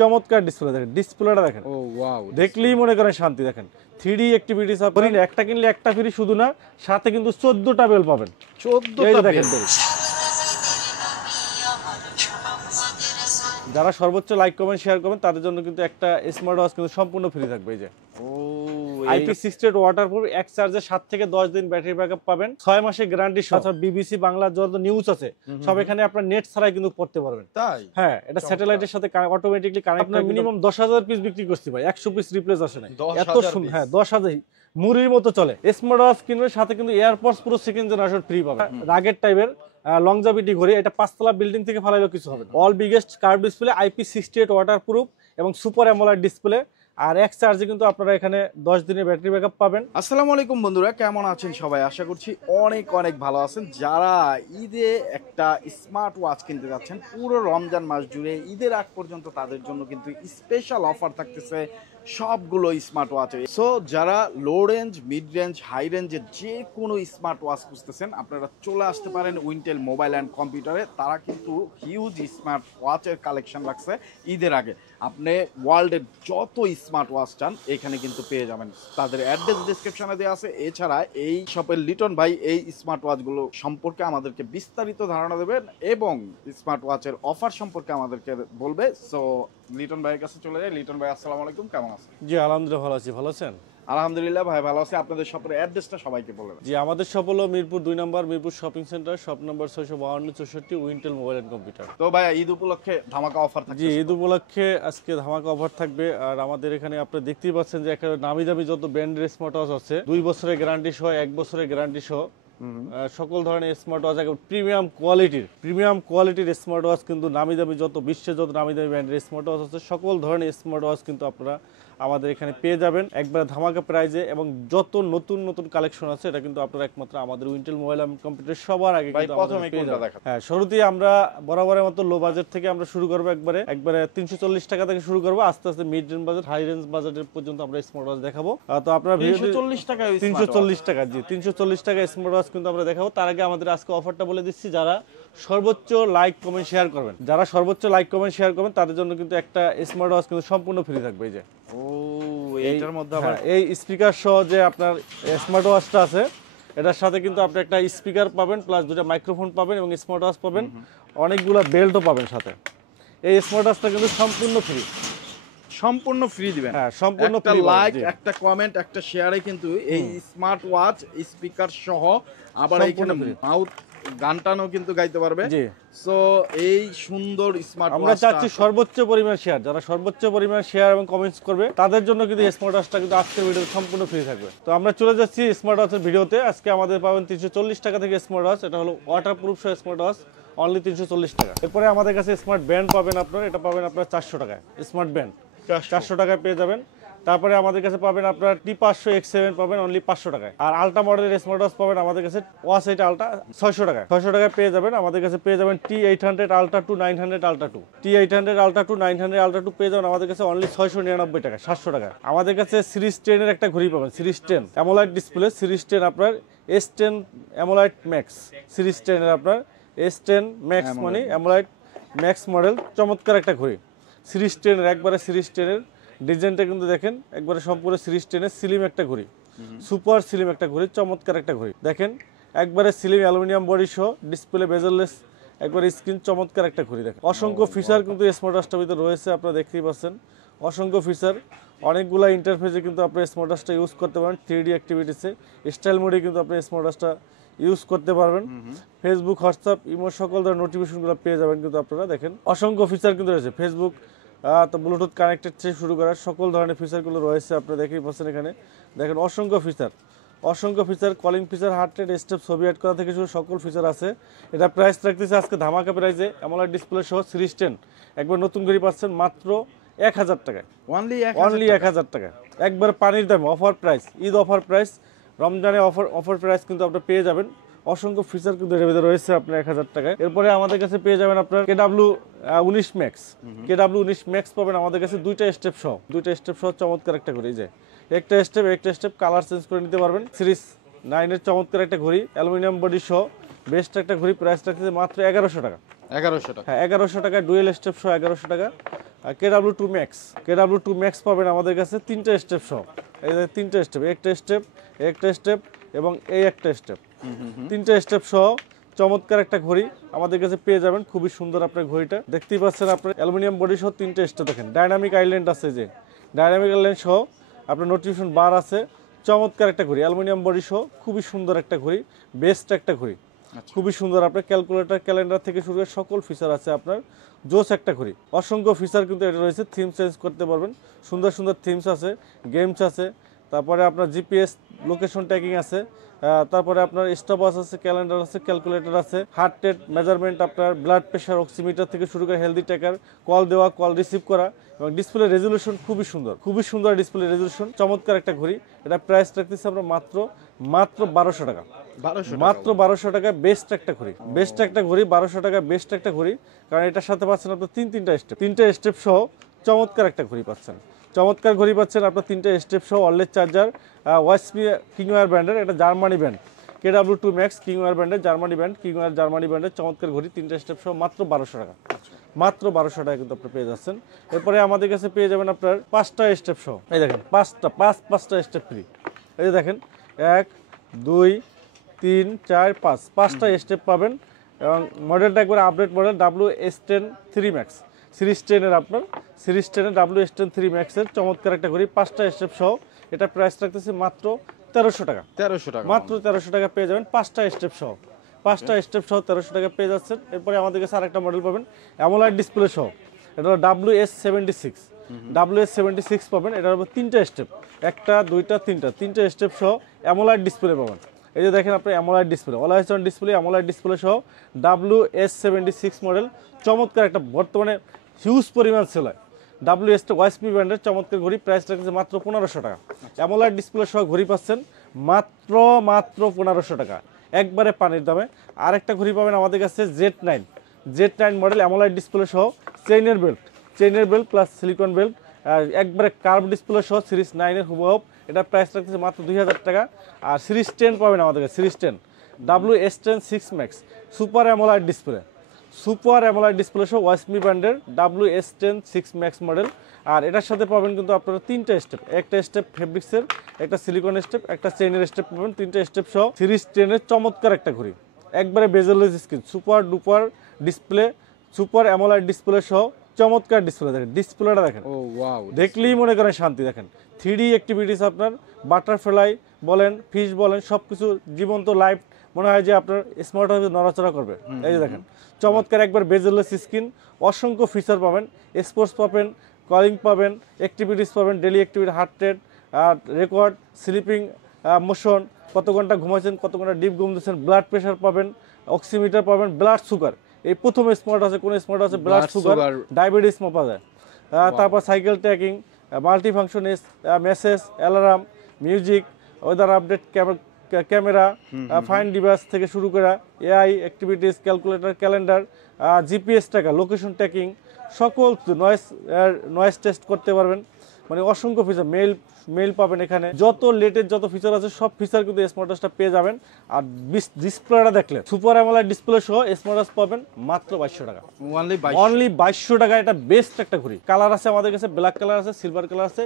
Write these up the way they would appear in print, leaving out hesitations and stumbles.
চমৎকার ডিসপ্লে দেখেন, ডিসপ্লেটা দেখেন, ও ওয়াও, দেখলেই মনে করেন শান্তি। দেখেন 3D অ্যাক্টিভিটিস আপনি একটা কিনলে একটা ফ্রি, শুধু না সাথে কিন্তু 14টা বেল পাবেন। 14টা দেখেন বেল। যারা সর্বোচ্চ লাইক কমেন্ট শেয়ার করবেন তাদের জন্য কিন্তু একটা স্মার্ট ওয়াচ কিন্তু সম্পূর্ণ ফ্রি থাকবে। এই যে IP68 ওয়াটারপ্রুফ, এক চার্জে 7 থেকে 10 দিন ব্যাটারি ব্যাকআপ পাবেন, 6 মাসের গ্যারান্টি সহ। বিবিসি বাংলা যত নিউজ আছে সব এখানে আপনার নেট ছাড়াই কিন্তু পড়তে পারবেন। তাই? হ্যাঁ, এটা স্যাটেলাইটের সাথে অটোমেটিক্যালি কানেক্ট। আপনার মিনিমাম 10,000 পিস বিক্রি করতে ভাই, 100 পিস রিপ্লেস আসে না। এত হ্যাঁ 10,000 মুড়ির মতো চলে। স্মার্ট ওয়াচ কিনবে সাথে কিন্তু এয়ারপডস পুরো সেকেন্ড জেনারেশন ফ্রি পাবেন। রাগের টাইপের লংজাভিটি ঘড়ি, এটা 5 তলা বিল্ডিং থেকে ফালাইলেও কিছু হবে না। All biggest curve display, IP68 waterproof এবং সুপার অ্যামোলেড ডিসপ্লে। আর এক চার্জে কিন্তু আপনারা এখানে 10 দিনের ব্যাটারি ব্যাকআপ পাবেন। আসসালামু আলাইকুম বন্ধুরা, কেমন আছেন সবাই? আশা করছি অনেক অনেক ভালো আছেন। যারা ঈদে একটা স্মার্ট ওয়াচ কিনতে যাচ্ছেন পুরো রমজান মাস জুড়ে, ঈদের আগ পর্যন্ত তাদের জন্য কিন্তু স্পেশাল অফার থাকতেছে সবগুলো স্মার্ট ওয়াচে। সো যারা low range, mid range, high রেঞ্জের যে কোনো স্মার্ট ওয়াচ খুঁজতেছেন আপনারা চলে আসতে পারেন উইন্টেল মোবাইল অ্যান্ড কম্পিউটারে। তারা কিন্তু হিউজ স্মার্ট ওয়াচের কালেকশন রাখছে ঈদের আগে। আপনি ওয়ার্ল্ডের যত স্মার্ট ওয়াচ চান এখানে কিন্তু পেয়ে যাবেন। তাদের অ্যাড্রেস ডিসক্রিপশনে দেওয়া আছে। এছাড়া এই শপের লিটন ভাই এই স্মার্ট ওয়াচগুলো সম্পর্কে আমাদেরকে বিস্তারিত ধারণা দেবেন এবং স্মার্ট ওয়াচের অফার সম্পর্কে আমাদেরকে বলবে। সো লিটন ভাইয়ের কাছে চলে যাই। লিটন ভাই আসসালামু আলাইকুম, কেমন আছেন? জি আলহামদুলিল্লাহ ভালো আছি, ভালো আছেন? আলহামদুলিল্লাহ ভাই ভালো আছি। আপনাদের শপের অ্যাড্রেসটা সবাইকে বলে দেন। জি, আমাদের শপ হলো মিরপুর 2 নম্বর মিরপুর শপিং সেন্টার, শপ নম্বর 652 64, উইন্টেল মোবাইল অ্যান্ড কম্পিউটার। তো ভাই ঈদ উপলক্ষে ধামাকা অফার থাকছে। জি, ঈদ উপলক্ষে আজকে ধামাকা অফার থাকবে। আর আমাদের এখানে আপনারা দেখতেই পাচ্ছেন যে একটা নামি দামি যত ব্র্যান্ডের স্মার্ট ওয়াচ আছে, 2 বছরের গ্যারান্টি সহ, 1 বছরের গ্যারান্টি সহ সকল ধরনের স্মার্ট ওয়াচ, প্রিমিয়াম কোয়ালিটির স্মার্ট ওয়াচ কিন্তু নামি দামি যত বিশ্বে যত নামি দামি ব্র্যান্ডের স্মার্ট ওয়াচ আছে সকল ধরনের স্মার্ট ওয়াচ কিন্তু আপনারা আমাদের এখানে পেয়ে যাবেন একবার ধামাকা প্রাইজে। এবং যত নতুন নতুন কালেকশন আছে এটা কিন্তু আপনারা একমাত্র আমাদের উইন্টেল মোবাইল এবং কম্পিউটার সবার আগে কিন্তু আমাদের পেয়ে যাবেন। হ্যাঁ, শুরুতেই আমরা বরাবরের মতো লো বাজেট থেকে আমরা শুরু করবো, একবারে 340 টাকা থেকে শুরু করবো। আস্তে আস্তে mid range budget, high range বাজেটের পর্যন্ত আমরা স্মার্ট ওয়াচ দেখাবো। তো আপনারা 340 টাকা, 340 টাকা, জি 340 টাকা স্মার্ট ওয়াচ কিন্তু আমরা দেখাবো। তার আগে আমাদের আজকে অফারটা বলে দিচ্ছি, যারা সর্বোচ্চ লাইক কমেন্ট শেয়ার করবেন তাদের জন্য কিন্তু একটা স্মার্ট ওয়াচ কিন্তু সম্পূর্ণ ফ্রি থাকবে। এই যে এইটার মধ্যে আবার এই স্পিকার সহ যে আপনার স্মার্ট ওয়াচটা আছে, এটার সাথে কিন্তু আপনি একটা স্পিকার পাবেন, প্লাস 2টা মাইক্রোফোন পাবেন এবং স্মার্ট ওয়াচ পাবেন, অনেকগুলো বেল্টও পাবেন সাথে। এই স্মার্ট ওয়াচটা কিন্তু সম্পূর্ণ ফ্রি দিবেন। হ্যাঁ, সম্পূর্ণ ফ্রি। লাইক, একটা কমেন্ট, একটা শেয়ারে কিন্তু এই স্মার্ট ওয়াচ স্পিকার সহ আবার এইখানে মাউথ গানটানো কিন্তু গাইতে পারবে। জি, সো এই সুন্দর স্মার্ট আমরা চাচ্ছি সর্বোচ্চ পরিমাণ শেয়ার, যারা সর্বোচ্চ পরিমাণ শেয়ার এবং কমেন্টস করবে তাদের জন্য কিন্তু স্মার্ট ওয়াচটা কিন্তু আজকের ভিডিও সম্পূর্ণ ফ্রি থাকবে। তো আমরা চলে যাচ্ছি স্মার্ট ওয়াচের ভিডিওতে। আজকে আমাদের পাবেন 340 টাকা থেকে স্মার্ট ওয়াচ, এটা হলো ওয়াটারপ্রুফ সহ স্মার্ট ওয়াচ, অনলি 340 টাকা। এরপরে আমাদের কাছে স্মার্ট ব্যান্ড পাবেন আপনার, এটা পাবেন আপনার 400 টাকায়। স্মার্ট ব্যান্ড 400 টাকায় পেয়ে যাবেন। তারপরে আমাদের কাছে পাবেন আপনার T500 X7 পাবেন অনলি 500 টাকায়। আর আলট্রা মডেলের স্মার্ট ওয়াচ পাবেন আমাদের কাছে ওয়াচ 8 আলট্রা 600 টাকায়। 600 টাকায় পেয়ে যাবেন। আমাদের কাছে পেয়ে যাবেন T800 ultra 2 900 ultra 2, T800 ultra 2 900 ultra 2 পেয়ে যাবেন আমাদের কাছে অনলি 699 টাকা, 700 টাকা। আমাদের কাছে সিরিজ 10 এর একটা ঘড়ি পাবেন, সিরিজ 10 অ্যামোলাইড ডিসপ্লে, সিরিজ 10 আপনার S10 অ্যামোলাইড ম্যাক্স, সিরিজ 10 এর আপনার S10 ম্যাক্স মানে অ্যামোলাইড ম্যাক্স মডেল, চমৎকার একটা ঘড়ি সিরিজ 10 এর। একবারে সিরিজ 10 এর ডিজাইনটা কিন্তু দেখেন, একবারে সম্পূর্ণ সিরিজ 10 এর স্লিম একটা ঘড়ি, সুপার স্লিম একটা ঘড়ি, চমৎকার একটা ঘড়ি দেখেন, একবারে স্লিম অ্যালুমিনিয়াম বডি সহ, ডিসপ্লে বেজেললেস, একবারে স্ক্রিন, চমৎকার একটা ঘড়ি দেখেন। অসংখ্য ফিচার কিন্তু স্মার্ট ওয়াচটার ভিতরে রয়েছে, আপনারা দেখতেই পাচ্ছেন অসংখ্য ফিচার, অনেকগুলো ইন্টারফেসে কিন্তু আপনি স্মার্ট ওয়াচটা ইউজ করতে পারেন। 3D অ্যাক্টিভিটিসে স্টাইল মোডে কিন্তু আপনি স্মার্ট ওয়াচটা ইউজ করতে পারবেন। ফেসবুক, হোয়াটসঅ্যাপ, ইমো সকল ধরনের নোটিফিকেশনগুলো পেয়ে যাবেন কিন্তু আপনারা। দেখেন অসংখ্য ফিচার কিন্তু রয়েছে, ফেসবুক তো ব্লুটুথ কানেক্টেড থেকে শুরু করার সকল ধরনের ফিচারগুলো রয়েছে, আপনারা দেখেই পাচ্ছেন এখানে। দেখেন অসংখ্য feature, calling feature, heart rate, step, ছবি অ্যাড করা থেকে শুরু সকল ফিচার আছে। এটা প্রাইস রাখতেছে আজকে ধামাকা প্রাইসে, অ্যামোলেড ডিসপ্লে সহ সিরিজ 10 একবার নতুন ঘড়ি পাচ্ছেন মাত্র 1000 টাকায়, অনলি 1000 টাকা, একবার পানির দাম, offer price, Eid offer price, রমজানে অফার প্রাইস কিন্তু আপনারা পেয়ে যাবেন। অসংখ্য ফিচার কিন্তু এর ভিতরে রয়েছে আপনার 1000 টাকায়। এরপরে আমাদের কাছে পেয়ে যাবেন আপনার KW19 ম্যাক্স পাবেন আমাদের কাছে, 2টা স্টেপ সহ চমৎকার একটা ঘড়ি। যে একটা স্টেপ কালার চেঞ্জ করে নিতে পারবেন। সিরিজ 9 এর চমৎকার একটা ঘড়ি, অ্যালুমিনিয়াম বডি সহ বেস্ট একটা ঘড়ি, প্রাইস রাখতেছে মাত্র 1100 টাকা, 1100 টাকা। হ্যাঁ 1100 টাকা, ডুয়েল স্টেপ সহ 1100 টাকা। আর KW2 ম্যাক্স, KW2 ম্যাক্স পাবেন আমাদের কাছে 3টা স্টেপ সহ। এই যে 3টা স্টেপ, একটা স্টেপ এবং এই একটা স্টেপ, 3টা স্টেপ সহ চমৎকার একটা ঘড়ি আমাদের কাছে পেয়ে যাবেন। খুবই সুন্দর আপনার ঘড়িটা দেখতেই পাচ্ছেন, আপনার অ্যালুমিনিয়াম বডি সহ 3টা স্টেপ দেখেন, ডাইনামিক আইল্যান্ড আছে, যে ডাইনামিক আইল্যান্ড সহ আপনার নোটিফিকেশন বার আছে। চমৎকার একটা ঘড়ি, অ্যালুমিনিয়াম বডি সহ খুবই সুন্দর একটা ঘড়ি, বেস্ট একটা ঘড়ি, খুবই সুন্দর। আপনার ক্যালকুলেটর, ক্যালেন্ডার থেকে শুরু করে সকল ফিচার আছে আপনার, জোস একটা ঘড়ি। অসংখ্য ফিচার কিন্তু এটা রয়েছে, থিম চেঞ্জ করতে পারবেন, সুন্দর সুন্দর থিমস আছে, গেমস আছে, তারপরে আপনার জিপিএস লোকেশন ট্র্যাকিং আছে, তারপরে আপনার স্টপওয়াচ আছে, ক্যালেন্ডার আছে, ক্যালকুলেটর আছে, হার্ট রেট মেজারমেন্ট, আপনার ব্লাড প্রেশার, অক্সিমিটার থেকে শুরু করে হেলদি ট্র্যাকার, কল দেওয়া, কল রিসিভ করা, এবং ডিসপ্লে রেজলিউশন খুবই সুন্দর, খুবই সুন্দর ডিসপ্লে রেজলিউশন, চমৎকার একটা ঘড়ি। এটা প্রাইস রাখতেছি আমরা মাত্র 1200 টাকা, মাত্র 1200 টাকা। বেস্ট একটা ঘড়ি, বেস্ট একটা ঘড়ি, 1200 টাকা বেস্ট একটা ঘড়ি। কারণ এটার সাথে পাচ্ছেন আপনার তিনটা স্টেপ সহ চমৎকার একটা ঘড়ি পাচ্ছেন, চমৎকার ঘড়ি পাচ্ছেন আপনার 3টা স্টেপ সহ, ওয়্যারলেস চার্জার, ওয়াইসপি কিংওয়্যার ব্র্যান্ডের, এটা জার্মানি ব্র্যান্ড, KW2 ম্যাক্স কিংওয়্যার ব্র্যান্ডের, জার্মানি ব্র্যান্ড, কিংওয়্যার জার্মানি ব্র্যান্ডের চমৎকার ঘড়ি, 3টা স্টেপ সহ মাত্র 1200 টাকা, মাত্র 1200 টাকা কিন্তু আপনি পেয়ে যাচ্ছেন। এরপরে আমাদের কাছে পেয়ে যাবেন আপনার 5টা স্টেপ সহ, এই দেখেন 5টা স্টেপ ফ্রি। এই যে দেখেন 1 2 3 4 5টা স্টেপ পাবেন, এবং মডেলটা একবার update model WS10 3 max, series 10 এর আপনার, সিরিজ 10 এর WS10 3 ম্যাক্সের চমৎকার একটা ঘড়ি, 5টা স্টেপ সহ। এটা প্রাইস রাখতেছি মাত্র 1300 টাকা, 1300 টাকা, মাত্র 1300 টাকা পেয়ে যাবেন 5টা স্টেপ সহ, 5টা স্টেপ সহ 1300 টাকা পেয়ে যাচ্ছেন। এরপরে আমাদের কাছে আরেকটা মডেল পাবেন অ্যামোলাইড ডিসপ্লে সহ, এটা হলো WS76 পাবেন। এটা হলো 3টা স্টেপ, 1টা 2টা 3টা স্টেপ সহ অ্যামোলাইড ডিসপ্লে পাবেন। এই যে দেখেন আপনি অ্যামোলাইড display, always on display, অ্যামোলাইড display সহ WS76 মডেল, চমৎকার একটা, বর্তমানে হিউজ পরিমাণ সেল হয়। ওয়াইসপি ব্র্যান্ডের চমৎকার ঘড়ি, প্রাইস রাখছে মাত্র 1500 টাকা। অ্যামোলাইড ডিসপ্লে সহ ঘড়ি পাচ্ছেন মাত্র 1500 টাকা, একবারে পানির দামে। আরেকটা ঘড়ি পাবেন আমাদের কাছে Z9 মডেল, অ্যামোলাইড ডিসপ্লে সহ, চেইনের বেল্ট প্লাস সিলিকন বেল্ট, একবারে কার্ভ ডিসপ্লে সহ, সিরিজ 9 এর হুবহু। এটা প্রাইস রাখতেছে মাত্র 2000 টাকা। আর সিরিজ 10 পাবেন আমাদের কাছে, series 10 WS10 6 max, super অ্যামোলাইড display সহ ওয়াইসমি ব্র্যান্ডের WS10 6 ম্যাক্স মডেল। আর এটার সাথে পাবেন কিন্তু আপনারা 3টা স্টেপ, একটা স্টেপ ফেব্রিক্সের, একটা সিলিকন স্টেপ, একটা চেইনের স্টেপ পাবেন, 3টা স্টেপ সহ সিরিজ 10 এর চমৎকার একটা ঘড়ি, একবারে bezel-less screen, super duper display, super অ্যামোলাইড display সহ চমৎকার ডিসপ্লে। দেখেন ডিসপ্লেটা দেখেন, ও ওয়াও, দেখলেই মনে করেন শান্তি। দেখেন 3D অ্যাক্টিভিটিস, আপনার বাটারফ্লাই বলেন, ফিশ বলেন, সবকিছু জীবন্ত লাইভ মনে হয় যে আপনার স্মার্ট ওয়াচ নড়াচড়া করবে। এই যে দেখেন চমৎকার একবার বেজেললেস স্ক্রিন, অসংখ্য ফিচার পাবেন, স্পোর্টস পাবেন, কলিং পাবেন, অ্যাক্টিভিটিস পাবেন, daily activity, heart rate, record, sleeping motion, কত ঘন্টা ঘুমাচ্ছেন, কত ঘন্টা ডিপ ঘুম দিচ্ছেন, ব্লাড প্রেশার পাবেন, অক্সিমিটার পাবেন, ব্লাড সুগার, এই প্রথম স্মার্ট আছে, কোন স্মার্ট আছে ব্লাড সুগার, ডায়াবেটিস মাপা যায়। তারপর cycle tracking, multi function, message, alarm, music, weather update, camera, fine device থেকে শুরু করা, AI activities, calculator, calendar, GPS tracker, location tracking, সকল নয়েজ টেস্ট করতে পারবেন, মানে অসংখ্য ফিচার, মেল পাবেন। এখানে যত লেটেস্ট যত ফিচার আছে সব ফিচার কিন্তু স্মার্ট ওয়াচটা পেয়ে যাবেন। আর ডিসপ্লেটা দেখলেন, সুপার অ্যামোলেড ডিসপ্লে সহ স্মার্ট ওয়াচ পাবেন মাত্র 2200 টাকা, অনলি 2200 টাকা। এটা বেস্ট একটা ঘড়ি, কালার আছে আমাদের কাছে, ব্ল্যাক কালার আছে, সিলভার কালার আছে,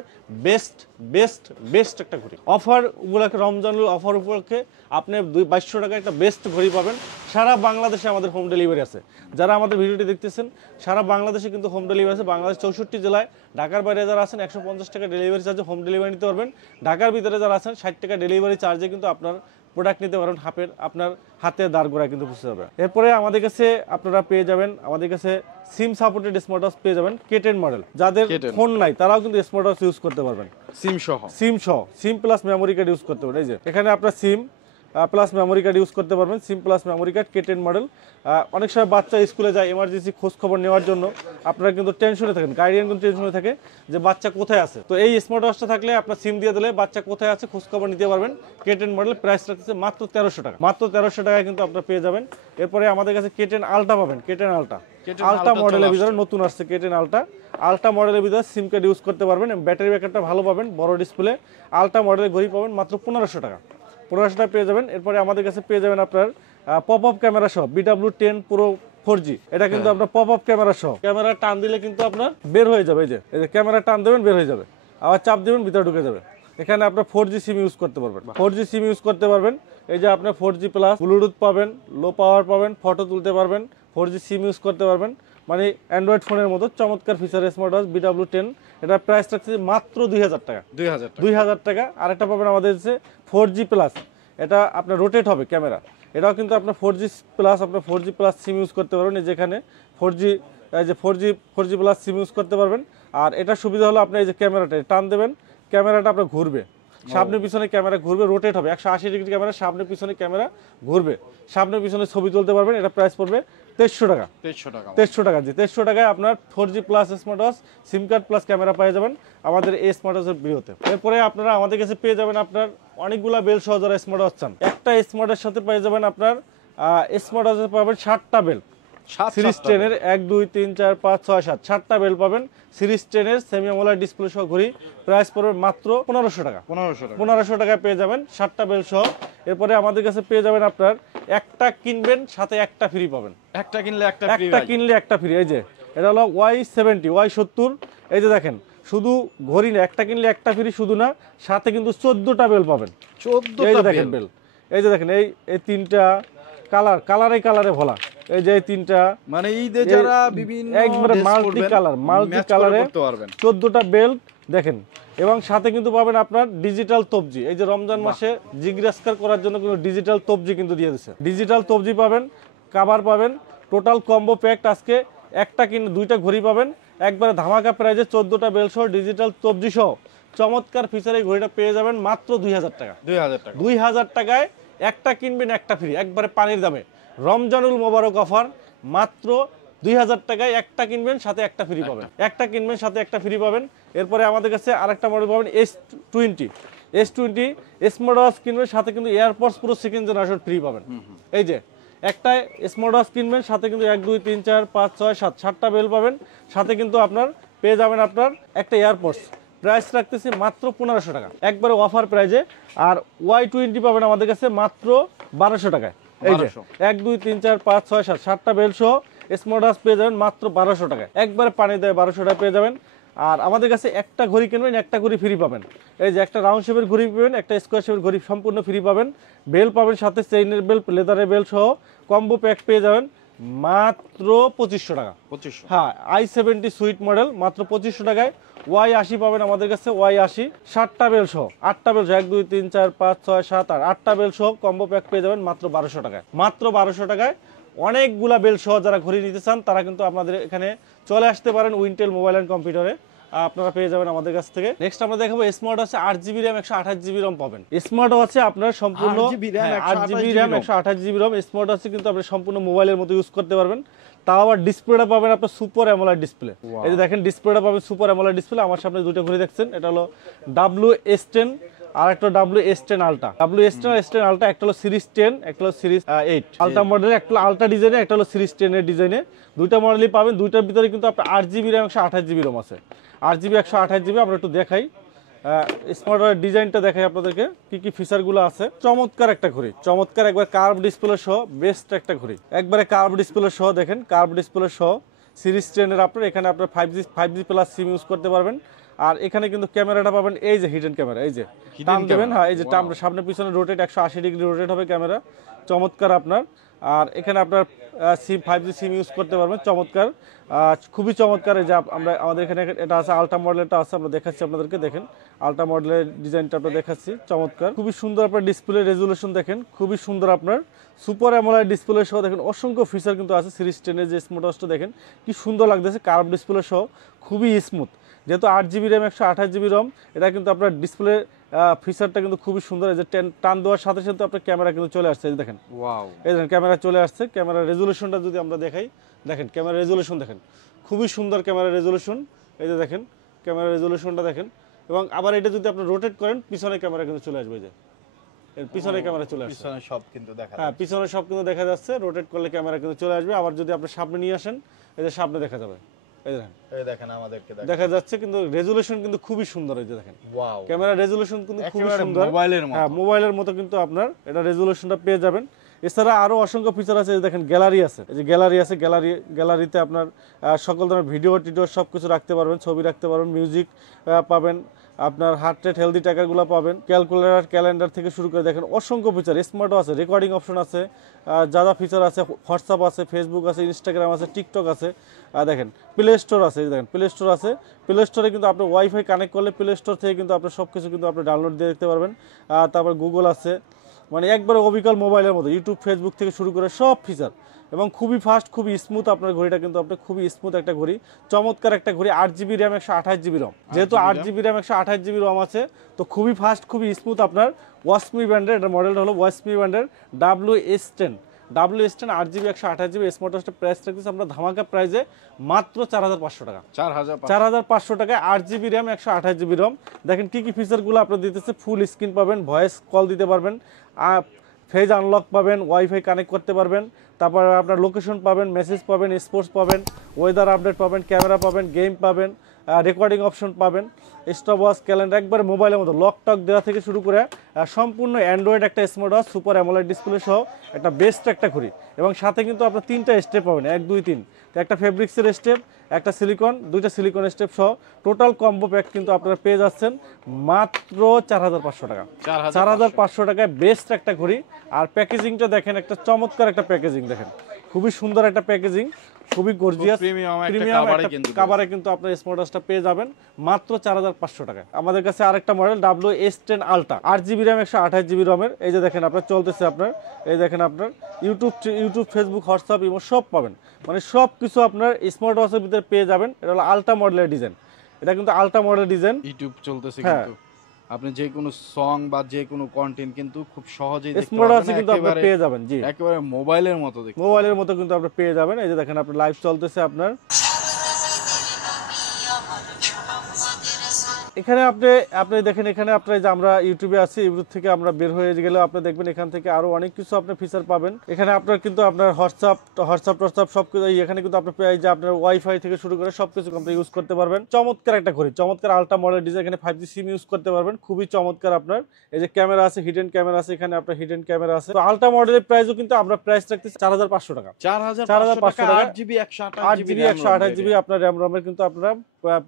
বেস্ট একটা ঘড়ি। অফার উপলক্ষে, রমজানুল অফার উপলক্ষে আপনি 2200 টাকা একটা বেস্ট ঘড়ি পাবেন। সারা বাংলাদেশে আমাদের হোম ডেলিভারি আছে, যারা আমাদের ভিডিওটি দেখতেছেন সারা বাংলাদেশে কিন্তু হোম ডেলিভারি আছে। বাংলাদেশ 64 জেলায়, ঢাকার বাইরে যারা আছেন 150 টাকা ডেলিভারি চার্জে হোম ডেলিভারি নিতে পারবেন। ঢাকার ভিতরে যারা আছেন 60 টাকা ডেলিভারি চার্জে কিন্তু আপনার প্রোডাক্ট নিতে পারেন, আপনার হাতে দাঁড় গোড়া কিন্তু পৌঁছে যাবে। এরপরে আমাদের কাছে আপনারা পেয়ে যাবেন, আমাদের কাছে সিম সাপোর্টেড স্মার্ট ওয়াচ পেয়ে যাবেন, K10 মডেল। যাদের ফোন নাই তারাও কিন্তু স্মার্ট ওয়াচ ইউজ করতে পারবেন, সিম প্লাস মেমোরি কার্ড ইউজ করতে পারবেন। এই যে এখানে আপনার সিম প্লাস মেমোরি কার্ড ইউজ করতে পারবেন, সিম plus memory card, K10 model. অনেক সময় বাচ্চা স্কুলে যায় এমার্জেন্সি খোঁজ খবর নেওয়ার জন্য, আপনারা কিন্তু টেনশনে থাকেন, গার্ডিয়ান কিন্তু টেনশনে থাকে যে বাচ্চা কোথায় আছে। তো এই স্মার্ট ওয়াচটা থাকলে আপনার সিম দিয়ে দিলে বাচ্চা কোথায় আছে খোঁজ খবর নিতে পারবেন। K10 মডেল, প্রাইস রাখছে মাত্র 1300 টাকা, মাত্র 1300 টাকায় কিন্তু আপনারা পেয়ে যাবেন। এরপরে আমাদের কাছে K10 আলট্রা পাবেন, K10 আলট্রা মডেলের ভিতরে নতুন আসছে K10 আলট্রা মডেলের ভিতরে সিম কার্ড ইউজ করতে পারবেন, ব্যাটারি ব্যাকআপটা ভালো পাবেন, বড় ডিসপ্লে, আলট্রা মডেলের ঘড়ি পাবেন মাত্র 1500 টাকা, 1500 টাকা পেয়ে যাবেন। এরপরে আমাদের কাছে পেয়ে যাবেন আপনার পপ আপ ক্যামেরা সহ BW10 Pro 4G, এটা কিন্তু আপনার পপ আপ ক্যামেরা সহ, ক্যামেরা টান দিলে কিন্তু আপনার বের হয়ে যাবে, এই যে ক্যামেরা টান দেবেন বের হয়ে যাবে, আবার চাপ দিবেন ভিতরে ঢুকে যাবে। এখানে আপনার 4G সিম ইউজ করতে পারবেন, 4G সিম ইউজ করতে পারবেন। এই যে আপনার 4G প্লাস ব্লুটুথ পাবেন, লো পাওয়ার পাবেন, ফটো তুলতে পারবেন, 4G সিম ইউজ করতে পারবেন। মানে অ্যান্ড্রয়েড ফোনের মতো চমৎকার ফিচার স্মার্ট ওয়াচ BW10। এটা প্রাইস রাখছে মাত্র 2000 টাকা, 2000 টাকা। আরেকটা পাবেন আমাদের হচ্ছে 4G প্লাস, এটা আপনার রোটেট হবে ক্যামেরা, এটাও কিন্তু আপনার 4G প্লাস, আপনার 4G প্লাস সিম ইউজ করতে পারবেন। এই যেখানে 4G, এই যে 4G প্লাস সিম ইউজ করতে পারবেন। আর এটা সুবিধা হলো আপনি এই যে ক্যামেরাটা টান দেবেন, ক্যামেরাটা আপনার ঘুরবে, সামনে পিছনে ক্যামেরা ঘুরবে, রোটেট হবে 180 ডিগ্রি ক্যামেরা, সামনে পিছনে ক্যামেরা ঘুরবে, সামনে পিছনে ছবি তুলতে পারবেন। এটা প্রাইস পড়বে 2300 টাকা, 2300 টাকা। জি 2300 টাকায় আপনার 4G প্লাস স্মার্ট ওয়াচ, সিম কার্ড প্লাস ক্যামেরা পেয়ে যাবেন আমাদের এই স্মার্ট ওয়াচের ভিডিওতে। এরপরে আপনারা আমাদের কাছে পেয়ে যাবেন আপনার অনেকগুলা বেল সহ যারা স্মার্ট ওয়াচ চান। একটা স্মার্টের সাথে পেয়ে যাবেন আপনার স্মার্ট ওয়াচে পাবেন 7টা বেল, সিরিজ 10 এর 1 2 3 4 5 6 7 7টা বেল পাবেন। সিরিজ 10 এর সেমি অ্যামোলেড ডিসপ্লে সহ ঘড়ি, প্রাইস পড়বে মাত্র 1500 টাকা, 1500 টাকায় পেয়ে যাবেন 7টা বেল সহ। এরপরে আমাদের কাছে পেয়ে যাবেন আপনার একটা কিনবেন সাথে একটা ফ্রি পাবেন, একটা কিনলে একটা ফ্রি। এই যে এটা হলো Y70 Y70, এই যে দেখেন শুধু ঘড়ি না, একটা কিনলে একটা ফ্রি শুধু না, সাথে কিন্তু 14টা বেল পাবেন, 14টা দেখেন বেল। এই যে দেখেন এই তিনটা কালারে ভোলা, এই যে তিনটা, মানে ঈদে যারা বিভিন্ন একবারে মাল্টি কালারে 14টা বেল্ট দেখেন। এবং সাথে কিন্তু পাবেন আপনার ডিজিটাল তবজি, এই যে রমজান মাসে জিজ্ঞাসকার করার জন্য কিন্তু ডিজিটাল তবজি কিন্তু দিয়ে দিচ্ছে, ডিজিটাল তবজি পাবেন, কভার পাবেন, টোটাল কম্বো প্যাক। আজকে একটা কিনে 2টা ঘড়ি পাবেন, একবারে ধামাকা প্রাইজে 14টা বেল সহ ডিজিটাল তবজি সহ চমৎকার ফিচার এই ঘড়িটা পেয়ে যাবেন মাত্র 2000 টাকা, 2000 টাকায় একটা কিনবেন একটা ফ্রি, একবারে পানির দামে। রমজানুল মোবারক অফার, মাত্র 2000 টাকায় একটা কিনবেন সাথে একটা ফ্রি পাবেন, একটা কিনবেন সাথে একটা ফ্রি পাবেন। এরপরে আমাদের কাছে আরেকটা মডেল পাবেন S20 স্মার্ট ওয়াচ কিনবেন সাথে কিন্তু এয়ারপডস পুরো সেকেন্ড জেনারেশন ফ্রি পাবেন। এই যে একটা স্মার্ট ওয়াচ কিনবেন সাথে কিন্তু 1 2 3 4 5 6 7 7টা বেল পাবেন, সাথে কিন্তু আপনার পেয়ে যাবেন আপনার একটা এয়ারপডস। প্রাইস রাখতেছি মাত্র 1500 টাকা, একবারে অফার প্রাইজে। আর Y20 পাবেন আমাদের কাছে মাত্র 1200 টাকায়। এই যে 1 2 3 4 5 6 7 7টা বেল সহ স্মার্ট ওয়াচ পেয়ে যাবেন মাত্র 1200 টাকায়, একবারে পানি দেয় 1200 টাকা পেয়ে যাবেন। আর আমাদের কাছে একটা ঘড়ি কিনবেন একটা ঘড়ি ফ্রি পাবেন, এই যে একটা রাউন্ড শেপের ঘড়ি পাবেন, একটা স্কোয়ার শেপের ঘড়ি সম্পূর্ণ ফ্রি পাবেন, বেল পাবেন সাথে চেইনের বেল, লেদারের বেল সহ কম্বো প্যাক পেয়ে যাবেন মাত্র 2500 টাকা। হ্যাঁ i70 সুইট মডেল মাত্র 2500 টাকায়। Y80 পাবেন আমাদের কাছে, Y80 7টা বেল সহ, 8টা বেল সহ 1 2 3 4 5 6 7 8 8টা বেল সহ কম্বো প্যাক পেয়ে যাবেন মাত্র 1200 টাকায়, মাত্র 1200 টাকায়। অনেকগুলা বেল সহ যারা ঘড়ি নিতে চান তারা কিন্তু আপনাদের এখানে চলে আসতে পারেন উইন্টেল মোবাইল অ্যান্ড কম্পিউটারে, আপনারা পেয়ে যাবেন আমাদের কাছ থেকে। নেক্সট আমরা দেখাবো স্মার্ট ওয়াচে 8GB RAM 128GB ROM পাবেন। স্মার্ট ওয়াচে আপনার সম্পূর্ণ 8GB RAM 128GB ROM smart ওয়াচে কিন্তু আপনি সম্পূর্ণ মোবাইলের মতো ইউজ করতে পারবেন। তাও আবার ডিসপ্লেটা পাবেন আপনার সুপার অ্যামোলেড ডিসপ্লে, এই যে দেখেন ডিসপ্লেটা পাবেন সুপার অ্যামোলেড ডিসপ্লে। আমার সামনে দুটো ঘড়ি দেখছেন, এটা হলো WS10 আর একটা WS10 আলট্রা, WS10 আর S10 আলট্রা, একটা হলো সিরিজ 10 একটা হলো সিরিজ 8 আলট্রা মডেলের, একটা হলো আলট্রা ডিজাইনে একটা হলো সিরিজ 10 এর ডিজাইনে, দুইটা মডেলই পাবেন। দুইটার ভিতরে কিন্তু আপনার 8GB RAM 128GB ROM আছে, 8GB 128GB। আমরা একটু দেখাই স্মার্ট ওয়াচের ডিজাইনটা, দেখাই আপনাদেরকে কি কি ফিচারগুলো আছে। চমৎকার একটা ঘড়ি, চমৎকার একবার কার্ভ ডিসপ্লে সহ বেস্ট একটা ঘড়ি, একবারে কার্ভ ডিসপ্লে সহ দেখেন, কার্ভ ডিসপ্লে সহ সিরিজ 10 এর আপনার এখানে আপনার 5G প্লাস সিম ইউজ করতে পারবেন। আর এখানে কিন্তু ক্যামেরাটা পাবেন এই যে হিডেন ক্যামেরা, এই যে টান দেবেন, হ্যাঁ এই যে টান, সামনে পিছনে রোটেট 180 ডিগ্রি রোটেট হবে ক্যামেরা, চমৎকার আপনার। আর এখানে আপনার 5G সিম ইউজ করতে পারবেন, চমৎকার, খুবই চমৎকার। এই যে আমরা আমাদের এখানে এটা আছে আলট্রা মডেলটা আছে, আমরা দেখাচ্ছি আপনাদেরকে, দেখেন আলট্রা মডেলের ডিজাইনটা আমরা দেখাচ্ছি, চমৎকার, খুবই সুন্দর। আপনার ডিসপ্লে রেজুলেশন দেখেন খুবই সুন্দর, আপনার সুপার অ্যামোলেড ডিসপ্লে সহ দেখেন অসংখ্য ফিচার কিন্তু আছে। সিরিজ 10 এর যে স্মার্ট ওয়াচটা দেখেন কি সুন্দর লাগতেছে, কার্ভ ডিসপ্লে সহ খুবই স্মুথ। যেহেতু 8GB RAM 128GB ROM, এটা কিন্তু আপনার ডিসপ্লে ফিচারটা কিন্তু খুবই সুন্দর। এই যে টান দেওয়ার সাথে সাথে আপনার ক্যামেরা কিন্তু চলে আসছে, এই দেখেন, ওয়াও, এই দেখেন ক্যামেরা চলে আসছে। ক্যামেরা রেজুলেশনটা যদি আমরা দেখাই, দেখেন ক্যামেরা রেজুলেশন দেখেন খুবই সুন্দর, ক্যামেরা রেজুলেশন, এই যে দেখেন ক্যামেরা রেজুলেশনটা দেখেন। এবং আবার এটা যদি আপনি রোটেট করেন পিছনে ক্যামেরা কিন্তু চলে আসবে, যে এর পিছনে ক্যামেরা চলে আসছে, পিছনে সব কিন্তু দেখা যাচ্ছে, হ্যাঁ পিছনে সব কিন্তু দেখা যাচ্ছে, রোটেট করলে ক্যামেরা কিন্তু চলে আসবে। আবার যদি আপনি সামনে নিয়ে আসেন, এই যে সামনে দেখা যাবে, এই দেখেন আমাদেরকে দেখা যাচ্ছে, কিন্তু রেজুলেশন কিন্তু খুবই সুন্দর। এই যে দেখেন, ওয়াও, ক্যামেরা রেজুলেশন কিন্তু খুবই সুন্দর, মোবাইলের মতো, হ্যাঁ মোবাইলের মতো কিন্তু আপনার এটা রেজুলেশনটা পেয়ে যাবেন। এছাড়া আরও অসংখ্য ফিচার আছে, দেখেন গ্যালারি আছে, এই যে গ্যালারি আছে, গ্যালারিতে আপনার সকল ধরনের ভিডিও টিডিও সব কিছু রাখতে পারবেন, ছবি রাখতে পারবেন, মিউজিক পাবেন, আপনার হার্ট রেট হেলদি ট্র্যাকারগুলো পাবেন, ক্যালকুলেটর ক্যালেন্ডার থেকে শুরু করে দেখেন অসংখ্য ফিচার, স্মার্টও আছে, রেকর্ডিং অপশন আছে, যা যা ফিচার আছে, হোয়াটসঅ্যাপ আছে, ফেসবুক আছে, ইনস্টাগ্রাম আছে, টিকটক আছে, দেখেন প্লে স্টোর আছে, দেখেন প্লে স্টোর আছে, প্লে স্টোরে কিন্তু আপনি ওয়াইফাই কানেক্ট করলে প্লে স্টোর থেকে কিন্তু আপনি সব কিছু কিন্তু আপনি ডাউনলোড দিয়ে দেখতে পারবেন। তারপর গুগল আছে, মানে একবারে অবিকল মোবাইলের মতো ইউটিউব ফেসবুক থেকে শুরু করে সব ফিচার, এবং খুবই ফাস্ট, খুবই স্মুথ। আপনার ঘড়িটা কিন্তু আপনার খুবই স্মুথ একটা ঘড়ি, চমৎকার একটা ঘড়ি, 8GB র্যাম 128GB রম, যেহেতু 8GB র্যাম 128GB রম আছে তো খুবই ফাস্ট, খুবই স্মুথ। আপনার ওয়াসমি ব্র্যান্ডের, এটা মডেলটা হলো ওয়াসমি ব্র্যান্ডের WS10 WS10 8GB 128GB smart ওয়াচটা price রাখতেছি আমরা ধামাকা প্রাইসে মাত্র 4500 টাকা। 4500 টাকায় 8GB র্যাম 128GB রম। দেখেন কি কি ফিচারগুলো আপনার দিতেছে, ফুল স্ক্রিন পাবেন, ভয়েস কল দিতে পারবেন, ফেজ আনলক পাবেন, ওয়াইফাই কানেক্ট করতে পারবেন, তারপর আপনার লোকেশন পাবেন, মেসেজ পাবেন, স্পোর্টস পাবেন, ওয়েদার আপডেট পাবেন, ক্যামেরা পাবেন, গেম পাবেন, রেকর্ডিং অপশন পাবেন, স্টপ ওয়াচ, ক্যালেন্ডার, একবারে মোবাইলের মতো লক টক দেওয়া থেকে শুরু করে সম্পূর্ণ অ্যান্ড্রয়েড একটা smart watch, super AMOLED display সহ একটা বেস্ট একটা ঘড়ি। এবং সাথে কিন্তু আপনার 3টা স্টেপ পাবেন, 1 2 3, তো একটা ফেব্রিক্সের স্টেপ, একটা সিলিকন, 2টা সিলিকন স্টেপ সহ টোটাল কম্বো প্যাক কিন্তু আপনারা পেয়ে যাচ্ছেন মাত্র 4500 টাকা। 4500 টাকায় বেস্ট একটা ঘড়ি। আর প্যাকেজিংটা দেখেন, একটা চমৎকার একটা প্যাকেজিং দেখেন, খুবই সুন্দর একটা প্যাকেজিং, খুবই গর্জিয়াস প্রিমিয়াম একটা কভারে কিন্তু আপনার স্মার্ট ওয়াচটা পেয়ে যাবেন মাত্র 4500 টাকায়। আমাদের কাছে আরেকটা model WS10 ultra 8GB RAM 128GB রমের, এই যে দেখেন আপনার চলতেছে, আপনার এই দেখেন আপনার ইউটিউব ফেসবুক হোয়াটসঅ্যাপ ইমো সব পাবেন, মানে সব কিছু আপনার স্মার্ট ওয়াচের ভিতরে পেয়ে যাবেন। এটা হলো আলট্রা মডেলের ডিজাইন, এটা কিন্তু আলট্রা মডেল ডিজাইন, ইউটিউব চলতেছে কিন্তু আপনি যে কোনো সং বা যে কোনো কন্টেন্ট কিন্তু খুব সহজেই দেখতে স্মার্ট ওয়াচে পারবেন, কিন্তু আপনি পেয়ে যাবেন। জি, একেবারে মোবাইলের মতো দেখতে, মোবাইলের মতো কিন্তু আপনি পেয়ে যাবেন। এই যে দেখেন আপনার লাইভ চলতেছে আপনার এখানে, আপনি দেখেন এখানে আপনার যে আমরা ইউটিউবে আছি, ইউটিউব থেকে আমরা বের হয়ে গেলে আপনি দেখবেন এখান থেকে আরো অনেক কিছু আপনি ফিচার পাবেন। এখানে আপনার কিন্তু আপনার হোয়াটসঅ্যাপ সব কিছু এখানে কিন্তু আপনি এই যে আপনার ওয়াইফাই থেকে শুরু করে সবকিছু আপনি ইউজ করতে পারবেন। চমৎকার একটা ঘড়ি, চমৎকার আলট্রা মডেল ডিজাইন, এখানে 5G সিম ইউজ করতে পারবেন, খুবই চমৎকার। আপনার এই যে ক্যামেরা আছে, হিডেন ক্যামেরা আছে, এখানে আপনার হিডেন ক্যামেরা আছে। তো আলট্রা মডেলের প্রাইসও কিন্তু আমরা প্রাইস রাখতেছি 4500 টাকা। 4500 টাকা 8GB 128GB আপনার র্যাম রমের কিন্তু আপনারা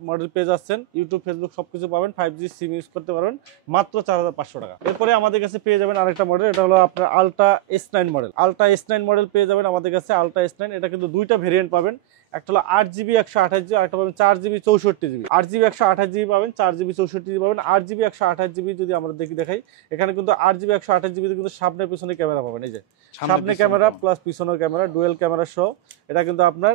মডেল পেয়ে যাচ্ছেন। ইউটিউব ফেসবুক সবকিছু পাবেন, 5G সিম ইউজ করতে পারবেন মাত্র 4500 টাকা। এরপরে আমাদের কাছে পেয়ে যাবেন আরেকটা মডেল, এটা হলো আপনার ultra S9 model. Ultra S9 model পেয়ে যাবেন আমাদের কাছে, আলট্রা S9। এটা কিন্তু দুইটা ভেরিয়েন্ট পাবেন, একটা হলো 8GB 128GB, আরেকটা পাবেন 4GB 64GB। 8GB 128GB পাবেন, 4GB 64GB পাবেন। 8GB 128GB যদি আমরা দেখাই, এখানে কিন্তু 8GB 128GB কিন্তু সামনে পিছনে ক্যামেরা পাবেন, এই যে সামনে ক্যামেরা প্লাস পিছনের ক্যামেরা, ডুয়েল ক্যামেরা সহ। এটা কিন্তু আপনার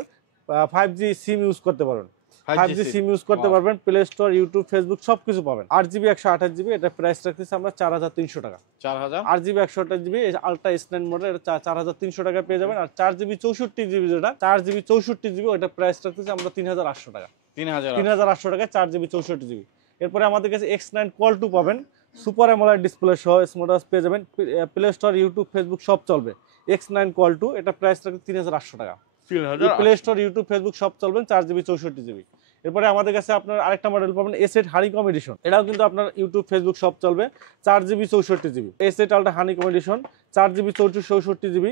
5G সিম ইউজ করতে পারবেন, 5G সিম ইউজ করতে পারবেন, প্লে স্টোর, ইউটিউব, ফেসবুক সবকিছু পাবেন। 8GB 128GB, এটা প্রাইস রাখতেছি আমরা 4300 টাকা। 8GB 128GB ultra S9 model, এটা 4300 টাকা পেয়ে যাবেন। আর 4GB 64GB যেটা 4GB 64GB, ওটা প্রাইস রাখতেছি আমরা 3800 টাকা। 3800 টাকায় 4GB 64GB। এরপরে আমাদের কাছে X9 Qual 2 পাবেন, সুপার অ্যামোলেড ডিসপ্লে সহ স্মার্ট ওয়াচ পেয়ে যাবেন, প্লে স্টোর, ইউটিউব, ফেসবুক সব চলবে। X9 Qual 2, এটা প্রাইস রাখতে 3800 টাকা। প্লে স্টোর, ইউটিউব, ফেসবুক সব চলবেন, 4GB 64GB। এরপরে আমাদের কাছে আপনার আরেকটা মডেল পাবেন S8 হানিকম এডিশন, এটাও কিন্তু আপনার ইউটিউব, ফেসবুক সব চলবে, 4GB 64GB। S8 ultra honeycomb edition 4GB 64GB,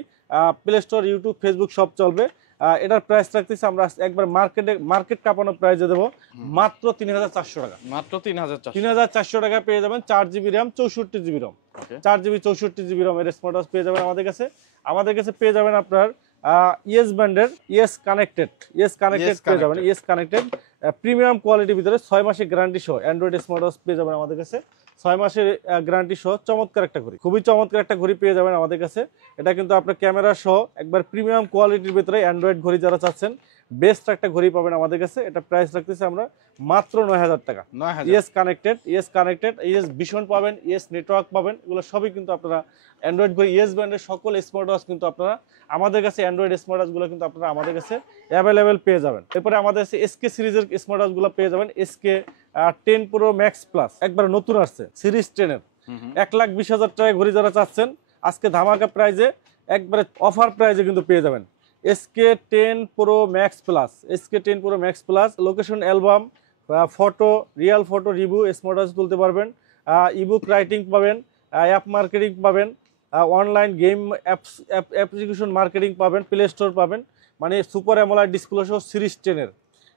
play store, YouTube, Facebook সব চলবে। এটার প্রাইস রাখতেছি আমরা একবার মার্কেট কাঁপানো প্রাইসে দেবো মাত্র 3400 টাকা। মাত্র 3400 টাকা পেয়ে যাবেন 4GB র্যাম 64GB রম। 4GB 64GB রম এর স্মার্ট ওয়াচ পেয়ে যাবেন আমাদের কাছে। আমাদের কাছে পেয়ে যাবেন আপনার ইয়েস ব্র্যান্ডের ইয়েস কানেক্টেড পেয়ে যাবেন, ইয়েস কানেক্টেড প্রিমিয়াম কোয়ালিটির ভিতরে 6 মাসের গ্যারান্টি সহ অ্যান্ড্রয়েড স্মার্ট ওয়াচ পেয়ে যাবেন আমাদের কাছে, 6 মাসের গ্যারান্টি সহ। চমৎকার একটা ঘড়ি, খুবই চমৎকার একটা ঘড়ি পেয়ে যাবেন আমাদের কাছে। এটা কিন্তু আপনার ক্যামেরা সহ একবার প্রিমিয়াম কোয়ালিটির ভিতরে অ্যান্ড্রয়েড ঘড়ি যারা চাচ্ছেন, বেস্ট একটা ঘড়ি পাবেন আমাদের কাছে। এটা প্রাইস রাখতেছি আমরা মাত্র 9000 টাকা। ইয়েস কানেক্টেড, ইয়েস ভিশন পাবেন, ইয়েস নেটওয়ার্ক পাবেন, এগুলো সবই কিন্তু আপনারা অ্যান্ড্রয়েড ঘড়ি, ইয়েস ব্র্যান্ডের সকল স্মার্ট ওয়াচ কিন্তু আপনারা আমাদের কাছে, অ্যান্ড্রয়েড স্মার্ট ওয়াচগুলো কিন্তু আপনারা আমাদের কাছে অ্যাভেলেবেল পেয়ে যাবেন। এরপরে আমাদের কাছে SK সিরিজের স্মার্ট ওয়াচগুলো পেয়ে যাবেন, SK 10 Pro Max Plus, একবার নতুন আসছে সিরিজ 10 এর। 1,20,000 টাকায় ঘড়ি যারা চাচ্ছেন, আজকে ধামাকা প্রাইজে, একবারে অফার প্রাইজে কিন্তু পেয়ে যাবেন SK 10 Pro Max Plus। SK 10 Pro Max Plus location, album, photo, real photo, review smart watch তুলতে পারবেন, ইবুক রাইটিং পাবেন, অ্যাপ মার্কেটিং পাবেন, অনলাইন গেম অ্যাপ্লিকেশন মার্কেটিং পাবেন, প্লে স্টোর পাবেন, মানে সুপার অ্যামোলেড ডিসপ্লে সহ সিরিজ 10-এর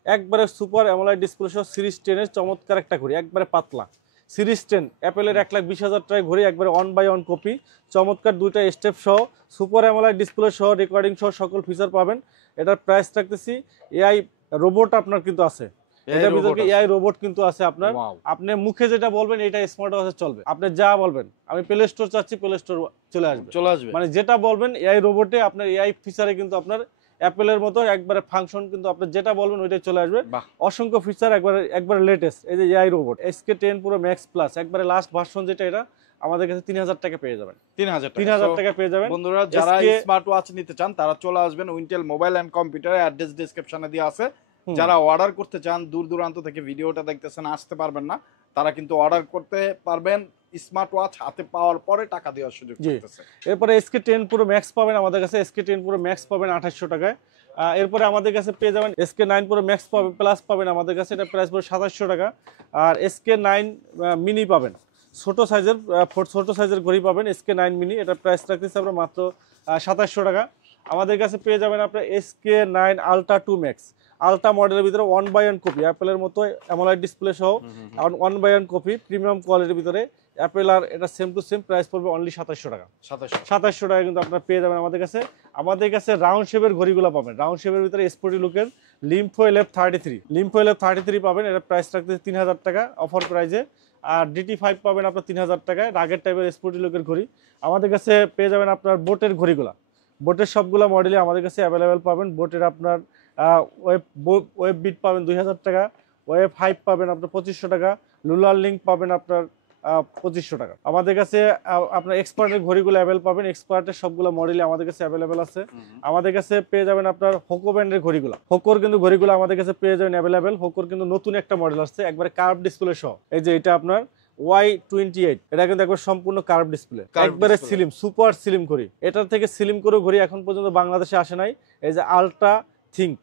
একবারে সুপার অ্যামোলেড ডিসপ্লে সহ সিরিজ 10-এর চমৎকার একটা ঘড়ি, একবারে পাতলা সিরিজ 10 অ্যাপেলের 1,20,000 টাকায় ঘড়ি, একবারে 1/1 কপি, চমৎকার দুইটা স্টেপ সহ সুপার অ্যামোলেড ডিসপ্লে সহ রেকর্ডিং সহ সকল ফিচার পাবেন। এটার প্রাইস রাখতেছি, এআই রোবট আপনার কিন্তু আছে, এটার ভিতরে এআই রোবট কিন্তু আছে আপনার। আপনি মুখে যেটা বলবেন এটা স্মার্ট ওয়াচে চলবে, আপনি যা বলবেন আমি প্লে স্টোর চাচ্ছি, প্লে স্টোর চলে আসবে, মানে যেটা বলবেন এআই রোবটে আপনার এআই ফিচারে কিন্তু আপনার অ্যাপেলের মতো একবারে ফাংশন কিন্তু আপনি যেটা বলবেন ওইটাই চলে আসবে। অসংখ্য ফিচার একবারে লেটেস্ট। এই যে AI robot SK10 Pro Max Plus একবারে লাস্ট ভার্সন যেটা, এটা আমাদের কাছে 3,000 টাকা পেয়ে যাবেন। 3,000 টাকা পেয়ে যাবেন। বন্ধুরা যারা স্মার্ট ওয়াচ নিতে চান তারা চলে আসবেন Wintel mobile and computer, address ডেসক্রিপশনে দেওয়া আছে। যারা অর্ডার করতে চান, দূর দূরান্ত থেকে ভিডিওটা দেখতেছেন, আসতে পারবেন না, তারা কিন্তু অর্ডার করতে পারবেন স্মার্ট ওয়াচ হাতে পাওয়ার পরে টাকা দেওয়ার সুযোগ থাকতেছে। এরপরে SK10 Pro Max পাবেন আমাদের কাছে, SK10 Pro Max পাবেন 2800 টাকায়। এরপরে আমাদের কাছে পেয়ে যাবেন SK9 Pro Max প্লাস পাবেন আমাদের কাছে, এটা প্রাইস পড়বে 2700 টাকা। আর SK9 মিনি পাবেন, ছোট সাইজের ঘড়ি পাবেন SK9 মিনি, এটা প্রাইস রাখতেছি আমরা মাত্র 2700 টাকা। আমাদের কাছে পেয়ে যাবেন আপনার SK9 Ultra 2 Max, আলট্রা মডেলের ভিতরে 1/1 কপি, অ্যাপেলের মতো অ্যামোলেড ডিসপ্লে সহ 1/1 কপি, প্রিমিয়াম কোয়ালিটির ভিতরে অ্যাপেল, আর এটা সেম টু সেম প্রাইস পড়বে অনলি 2700 টাকা। 2700 টাকা কিন্তু আপনারা পেয়ে যাবেন আমাদের কাছে। আমাদের কাছে রাউন্ড শেপের ঘড়িগুলো পাবেন, রাউন্ড শেপের ভিতরে স্পোর্টি লুকের লিম্ফো LF33 পাবেন, এটা প্রাইস রাখতে 3,000 টাকা অফার প্রাইসে। আর DT5 পাবেন আপনার 3,000 টাকায়, রাগের টাইপের স্পোর্টি লুকের ঘড়ি। আমাদের কাছে পেয়ে যাবেন আপনার বোটের ঘড়িগুলা, বোটের সবগুলো মডেলই আমাদের কাছে অ্যাভেলেবেল পাবেন। বোটের আপনার ওয়েব বিট পাবেন 2,000 টাকা, ওয়েব 5 পাবেন আপনার 2500 টাকা, লুলার লিঙ্ক পাবেন আপনার 2500 টাকা। আমাদের কাছে আপনার এক্সপার্টের ঘড়িগুলো অ্যাভেলেবল পাবেন, এক্সপার্টের সবগুলো মডেলই আমাদের কাছে অ্যাভেলেবেল আছে। আমাদের কাছে পেয়ে যাবেন আপনার হোকো ব্র্যান্ডের ঘড়িগুলো, হোকোর কিন্তু ঘড়িগুলো আমাদের কাছে পেয়ে যাবেন অ্যাভেলেবেল। হোকোর কিন্তু নতুন একটা মডেল আসছে একবারে কার্ভ ডিসপ্লে সহ, এই যে এটা আপনার Y28, এটা কিন্তু একবার সম্পূর্ণ কার্ভ ডিসপ্লে, একবারে স্লিম, সুপার স্লিম ঘড়ি। এটার থেকে স্লিম করে ঘড়ি এখন পর্যন্ত বাংলাদেশে আসে নাই। এই যে আলট্রা থিঙ্ক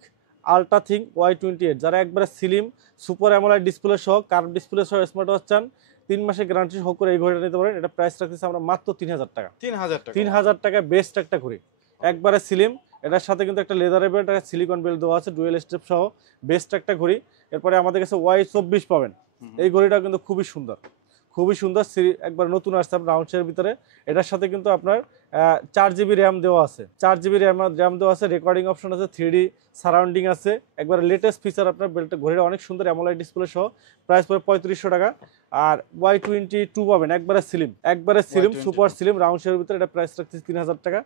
Y28, যারা একবারে স্লিম সুপার অ্যামোলেড ডিসপ্লে সহ কার্ভ ডিসপ্লে সহ স্মার্ট ওয়াচ চান, 3 মাসের গ্যারান্টি সহ করে এই ঘড়িটা নিতে পারেন। এটা প্রাইস রাখতেছি আমরা মাত্র 3,000 টাকা। 3,000 টাকায় বেস্ট একটা ঘড়ি, একবারে স্লিম। এটার সাথে কিন্তু একটা লেদারের বেল্ট, একটা সিলিকন বেল্ট দেওয়া আছে, ডুয়েল স্টেপ সহ বেস্ট একটা ঘড়ি। এরপরে আমাদের কাছে Y24 পাবেন, এই ঘড়িটা কিন্তু খুবই সুন্দর, একবার নতুন আসছে রাউন্ড শেপের ভিতরে। এটার সাথে কিন্তু আপনার 4GB র্যাম দেওয়া আছে, 4GB র্যাম দেওয়া আছে, রেকর্ডিং অপশন আছে, 3D সারাউন্ডিং আছে, একবার লেটেস্ট ফিচার। আপনার বেল্টটা ঘড়িটা অনেক সুন্দর, অ্যামোলেড ডিসপ্লে সহ, প্রাইস পড়বে 3500 টাকা। আর Y22 পাবেন একবারে স্লিম সুপার স্লিম রাউন্ড শেপের ভিতরে, এটা প্রাইস রাখতেছি 3,000 টাকা।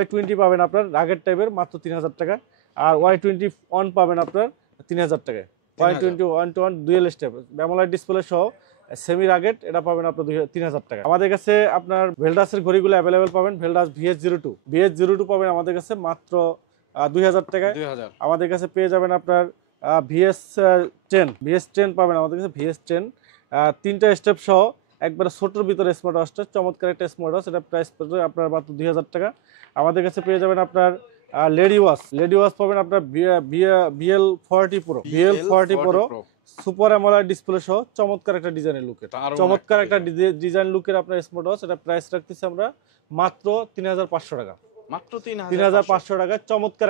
Y20 পাবেন আপনার রাগের টাইপের মাত্র 3,000 টাকা। আর Y21 পাবেন আপনার 3,000 টাকায়। Y21 dual step AMOLED display সহ সেমি রাগেট, এটা পাবেন আপনার 3,000 টাকা। আমাদের কাছে আপনার ভেলডাসের ঘড়িগুলো অ্যাভেলেবেল পাবেন, ভেলডাস VS02 পাবেন আমাদের কাছে মাত্র 2,000 টাকায়। আমাদের কাছে পেয়ে যাবেন আপনার VS10 পাবেন আমাদের কাছে, VS10 3টা স্টেপ সহ একবারে ছোটোর ভিতরে স্মার্ট ওয়াচটা, চমৎকার একটা স্মার্ট ওয়াচ, এটা প্রাইস পড়বে আপনার মাত্র 2,000 টাকা। আমাদের কাছে পেয়ে যাবেন আপনার লেডি ওয়াচ পাবেন আপনার BL40 Pro super AMOLED display সহ চমৎকার একটা ডিজাইনের লুকের আপনার স্মার্ট ওয়াচ, এটা প্রাইস রাখতেছি আমরা মাত্র 3,500 টাকা। মাত্র 3,500 টাকায় চমৎকার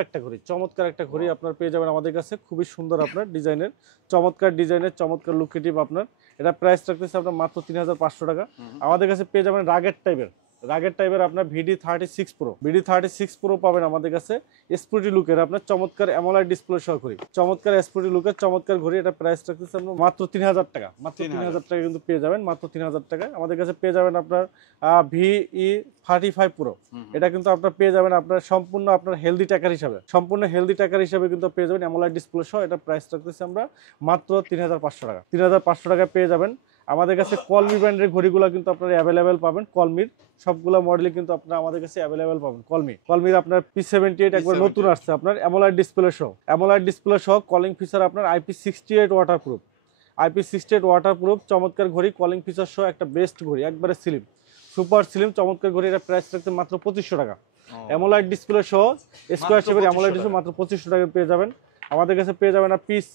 একটা ঘড়ি আপনার পেয়ে যাবেন আমাদের কাছে, খুবই সুন্দর আপনার ডিজাইনের চমৎকার লুকেটিভ আপনার। এটা প্রাইস রাখতেছি আপনার মাত্র 3,500 টাকা। আমাদের কাছে পেয়ে যাবেন রাগের টাইপের আপনার VD36 Pro পাবেন আমাদের কাছে, স্পোর্টি লুকের আপনার চমৎকার অ্যামোলেড ডিসপ্লে সহ ঘড়ি, চমৎকার স্পোর্টি লুকের চমৎকার ঘড়ি। এটা প্রাইস রাখতেছি আমরা মাত্র 3,000 টাকা। মাত্র 3,000 টাকা কিন্তু পেয়ে যাবেন, মাত্র 3,000 টাকায়। আমাদের কাছে পেয়ে যাবেন আপনার VE35 Pro, এটা কিন্তু আপনার পেয়ে যাবেন আপনার সম্পূর্ণ আপনার হেলদি টাকার হিসাবে কিন্তু পেয়ে যাবেন অ্যামোলেড ডিসপ্লে সহ। এটা প্রাইস রাখতেছি আমরা মাত্র 3,500 টাকা। 3,500 টাকায় পেয়ে যাবেন। আমাদের কাছে কলমি ব্র্যান্ডের ঘড়িগুলো কিন্তু আপনারা অ্যাভেলেবেল পাবেন, কলমির সবগুলো মডেলই কিন্তু আপনারা আমাদের কাছে অ্যাভেলেবেল পাবেন। কলমির আপনার P78 একবার নতুন আসছে আপনার অ্যামোলেড ডিসপ্লে সহ কলিং ফিচার আপনার IP68 ওয়াটারপ্রুফ চমৎকার ঘড়ি, কলিং ফিচার সহ একটা বেস্ট ঘড়ি, একবারে সুপার স্লিম চমৎকার ঘড়ি। এটা প্রাইস রাখতে মাত্র 2,500 টাকা। অ্যামোলেড ডিসপ্লে সহ স্কয়ার শেপের অ্যামোলেড ডিসপ্লে মাত্র 2,500 টাকা পেয়ে যাবেন। আমাদের কাছে পেয়ে যাবেন পিস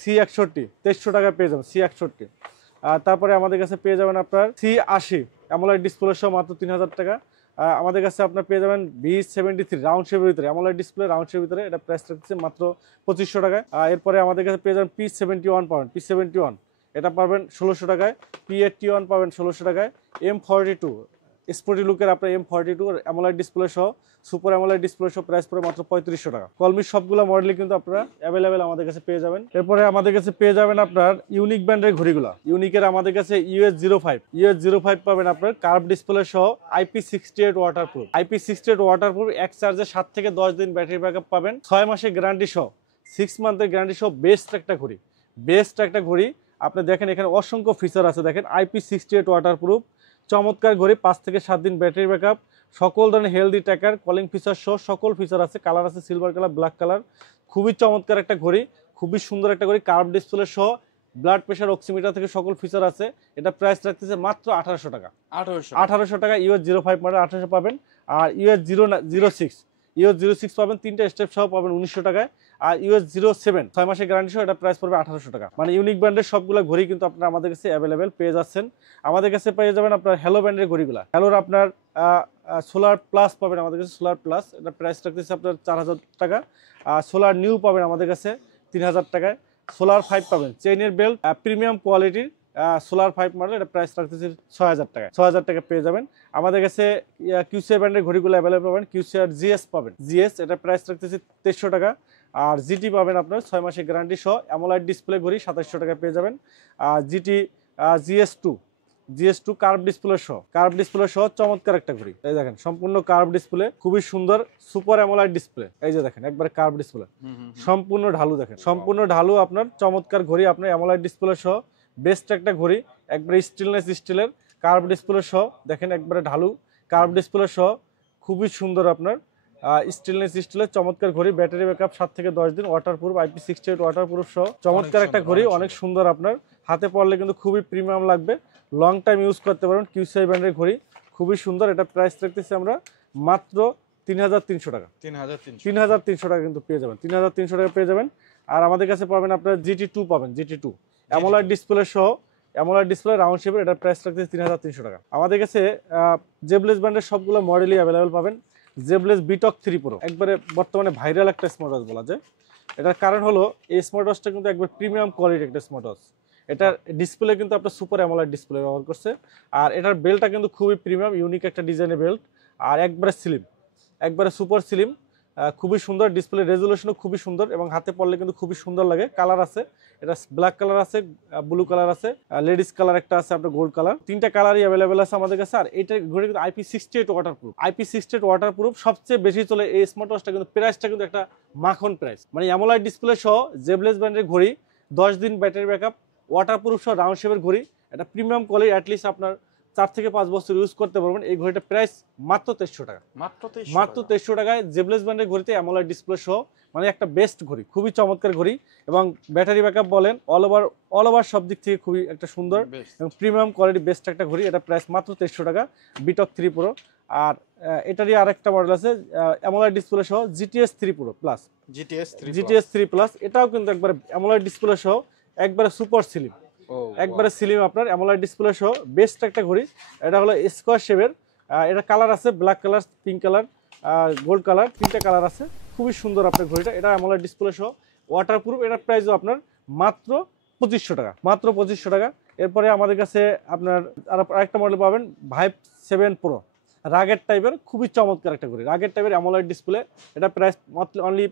C61 2300 টাকা পেয়ে যাবেন C61। তারপরে আমাদের কাছে পেয়ে যাবেন আপনার C80 অ্যামোলেড ডিসপ্লে সহ মাত্র 3000 টাকা। আমাদের কাছে আপনার পেয়ে যাবেন B73 রাউন্ড শেপের ভিতরে অ্যামোলেড ডিসপ্লে রাউন্ড শেপের ভিতরে, এটা প্রাইস রাখছে মাত্র 2500 টাকায়। এরপরে আমাদের কাছে পেয়ে যাবেন P71 পাবেন, P71 এটা পাবেন 1600 টাকায়, P81 পাবেন 1600 টাকায়, M42 স্পোর্টি লুকের আপনার M42 অ্যামোলেড ডিসপ্লে সহ সুপার অ্যামোলেড ডিসপ্লে সহ প্রাইস পড়ে মাত্র 3500 টাকা। কলমি সবগুলো মডেলই কিন্তু আপনারা অ্যাভেলেবেল আমাদের কাছে পেয়ে যাবেন। এরপরে আমাদের কাছে পেয়ে যাবেন আপনার ইউনিক ব্র্যান্ডের ঘড়িগুলো। ইউনিকের আমাদের কাছে US05 পাবেন আপনার কার্ভ ডিসপ্লে সহ IP68 ওয়াটারপ্রুফ, IP68 ওয়াটারপ্রুফ, এক চার্জে 7 থেকে 10 দিন ব্যাটারি ব্যাকআপ পাবেন, 6 মাসের গ্যারান্টি সহ, 6 মান্থের গ্যারান্টি সহ বেস্ট একটা ঘড়ি, বেস্ট একটা ঘড়ি। আপনি দেখেন এখানে অসংখ্য ফিচার আছে, দেখেন IP68 ওয়াটারপ্রুফ, চমৎকার ঘড়ি, 5 থেকে 7 দিন ব্যাটারি ব্যাকআপ, সকল ধরনের হেলদি ট্র্যাকার, কলিং ফিচার সহ সকল ফিচার আছে, কালার আছে সিলভার কালার, ব্ল্যাক কালার, খুবই চমৎকার একটা ঘড়ি, খুবই সুন্দর একটা ঘড়ি, কার্ভ ডিসপ্লে সহ ব্লাড প্রেশার অক্সিমিটার থেকে সকল ফিচার আছে। এটা প্রাইস রাখতেছে মাত্র 1800 টাকা। 1800 টাকা US05 মডেল 1800 পাবেন। আর US06 পাবেন 3টা স্টেপ সহ পাবেন 1900 টাকায়। আর US07 6 মাসের গ্যারান্টি সহ এটা প্রাইস পড়বে 1800 টাকা। মানে ইউনিক ব্র্যান্ডের সবগুলো ঘড়ি কিন্তু আপনারা আমাদের কাছে অ্যাভেলেবেল পেয়ে যাচ্ছেন। আমাদের কাছে পেয়ে যাবেন আপনার হ্যালো ব্র্যান্ডের ঘড়িগুলো। হ্যালোর আপনার সোলার প্লাস পাবেন আমাদের কাছে, সোলার প্লাস এটা প্রাইস রাখতেছে আপনার 4000 টাকা। আর সোলার নিউ পাবেন আমাদের কাছে 3000 টাকায়। সোলার 5 পাবেন চেইনের বেল্ট প্রিমিয়াম কোয়ালিটির সোলার 5 মডেল, এটা প্রাইস রাখতেছে 6000 টাকা। 6000 টাকা পেয়ে যাবেন। আমাদের কাছে কিউসিআর ব্র্যান্ডের ঘড়িগুলো অ্যাভেলেবল পাবেন। কিউসিআর জিএস পাবেন, জিএস এটা প্রাইস রাখতেছে 2300 টাকা। আর জিটি পাবেন আপনার 6 মাসের গ্যারান্টি সহ অ্যামোলেড ডিসপ্লে ঘড়ি 2700 টাকা পেয়ে যাবেন। আর GT GS two curve display সহ চমৎকার একটা ঘড়ি। এই দেখেন সম্পূর্ণ কার্ভ ডিসপ্লে, খুবই সুন্দর সুপার অ্যামোলেড ডিসপ্লে। এই যে দেখেন একবারে কার্ভ ডিসপ্লে, সম্পূর্ণ ঢালু, দেখেন সম্পূর্ণ ঢালু আপনার চমৎকার ঘড়ি, আপনার অ্যামোলেড ডিসপ্লে সহ বেস্ট একটা ঘড়ি, একবারে স্টিলের কার্ভ ডিসপ্লে সহ, দেখেন একবারে ঢালু কার্ভ ডিসপ্লে সহ, খুবই সুন্দর আপনার স্টিলের চমৎকার ঘড়ি, ব্যাটারি ব্যাকআপ 7 থেকে 10 দিন, ওয়াটারপ্রুফ IP68 ওয়াটারপ্রুফ সহ চমৎকার একটা ঘড়ি, অনেক সুন্দর। আপনার হাতে পড়লে কিন্তু খুবই প্রিমিয়াম লাগবে, লং টাইম ইউজ করতে পারবেন। কিউসিআই ব্র্যান্ডের ঘড়ি খুবই সুন্দর, এটা প্রাইস রাখতেছি আমরা মাত্র 3300 টাকা। 3300 টাকা কিন্তু পেয়ে যাবেন, 3300 টাকা পেয়ে যাবেন। আর আমাদের কাছে পাবেন আপনার GT2 পাবেন, GT2 অ্যামোলেড ডিসপ্লে সহ, অ্যামোলেড ডিসপ্লে রাউন্ড শেপের, এটা প্রাইস রাখতেছে 3300 টাকা। আমাদের কাছে জেবলেস ব্র্যান্ডের সবগুলো মডেলই অ্যাভেলেবেল পাবেন। জেবলেস বিটক 3 প্রো একবারে বর্তমানে ভাইরাল একটা স্মার্ট ওয়াচ বলা যায়। এটার কারণ হলো এই স্মার্ট ওয়াচটা কিন্তু একবার প্রিমিয়াম কোয়ালিটির একটা স্মার্ট ওয়াচ। এটার ডিসপ্লে কিন্তু আপনার সুপার অ্যামোলেড ডিসপ্লে ব্যবহার করছে। আর এটার বেল্টটা কিন্তু খুবই প্রিমিয়াম, ইউনিক একটা ডিজাইনের বেল্ট। আর একবারে স্লিম, একবারে সুপার স্লিম, খুবই সুন্দর, ডিসপ্লে রেজুলেশনও খুবই সুন্দর এবং হাতে পড়লে কিন্তু খুবই সুন্দর লাগে। কালার আছে, এটা ব্ল্যাক কালার আছে, ব্লু কালার আছে, লেডিস কালার একটা আছে, আপনার গোল্ড কালার, 3টা কালারই অ্যাভেলেবেল আছে আমাদের কাছে। আর এটা ঘড়ি কিন্তু IP68 ওয়াটারপ্রুফ, IP68 ওয়াটারপ্রুফ সবচেয়ে বেশি চলে এই স্মার্ট ওয়াচটা, কিন্তু প্রাইসটা কিন্তু একটা মাখন প্রাইস। মানে অ্যামোলেড ডিসপ্লে সহ জেবলেস ব্র্যান্ডের ঘড়ি, 10 দিন ব্যাটারি ব্যাকআপ, ওয়াটারপ্রুফ সহ রাউন্ড শেপের ঘড়ি, এটা প্রিমিয়াম কোয়ালিটি, অ্যাটলিস্ট আপনার 4 থেকে 5 বছর ইউজ করতে পারবেন। এই ঘড়িটা প্রাইস মাত্র 2300 টাকা, মাত্র 2300 টাকায় জেবলেস ব্র্যান্ডের ঘড়িতে অ্যামোলেড ডিসপ্লে সহ, মানে একটা বেস্ট ঘড়ি, খুবই চমৎকার ঘড়ি। এবং ব্যাটারি ব্যাকআপ বলেন অল ওভার সব দিক থেকে খুবই একটা সুন্দর এবং প্রিমিয়াম কোয়ালিটি বেস্ট একটা ঘড়ি। এটা প্রাইস মাত্র 2300 টাকা, বিটক 3 প্রো। আর এটারই আরেকটা মডেল আছে অ্যামোলেড ডিসপ্লে সহ GTS 3 pro plus, GTS 3 plus, এটাও কিন্তু একবার অ্যামোলেড ডিসপ্লে সহ, একবারে সুপার স্লিম, একবারে স্লিম আপনার অ্যামোলেড ডিসপ্লে সহ বেস্ট একটা ঘড়ি। এটা হলো স্কোয়ার শেপের, এটা কালার আছে black colour, pink colour, gold colour, 3টা কালার আছে, খুবই সুন্দর আপনার ঘড়িটা। এটা অ্যামোলেড ডিসপ্লে সহ ওয়াটারপ্রুফ, এটার প্রাইসও আপনার মাত্র 2500 টাকা, মাত্র 2500 টাকা। এরপরে আমাদের কাছে আপনার আরেকটা মডেল পাবেন ভাইভ 7 প্রো, রাগের টাইপের, খুবই চমৎকার একটা ঘড়ি, রাগের টাইপের অ্যামোলেড ডিসপ্লে, এটা প্রাইস অনলি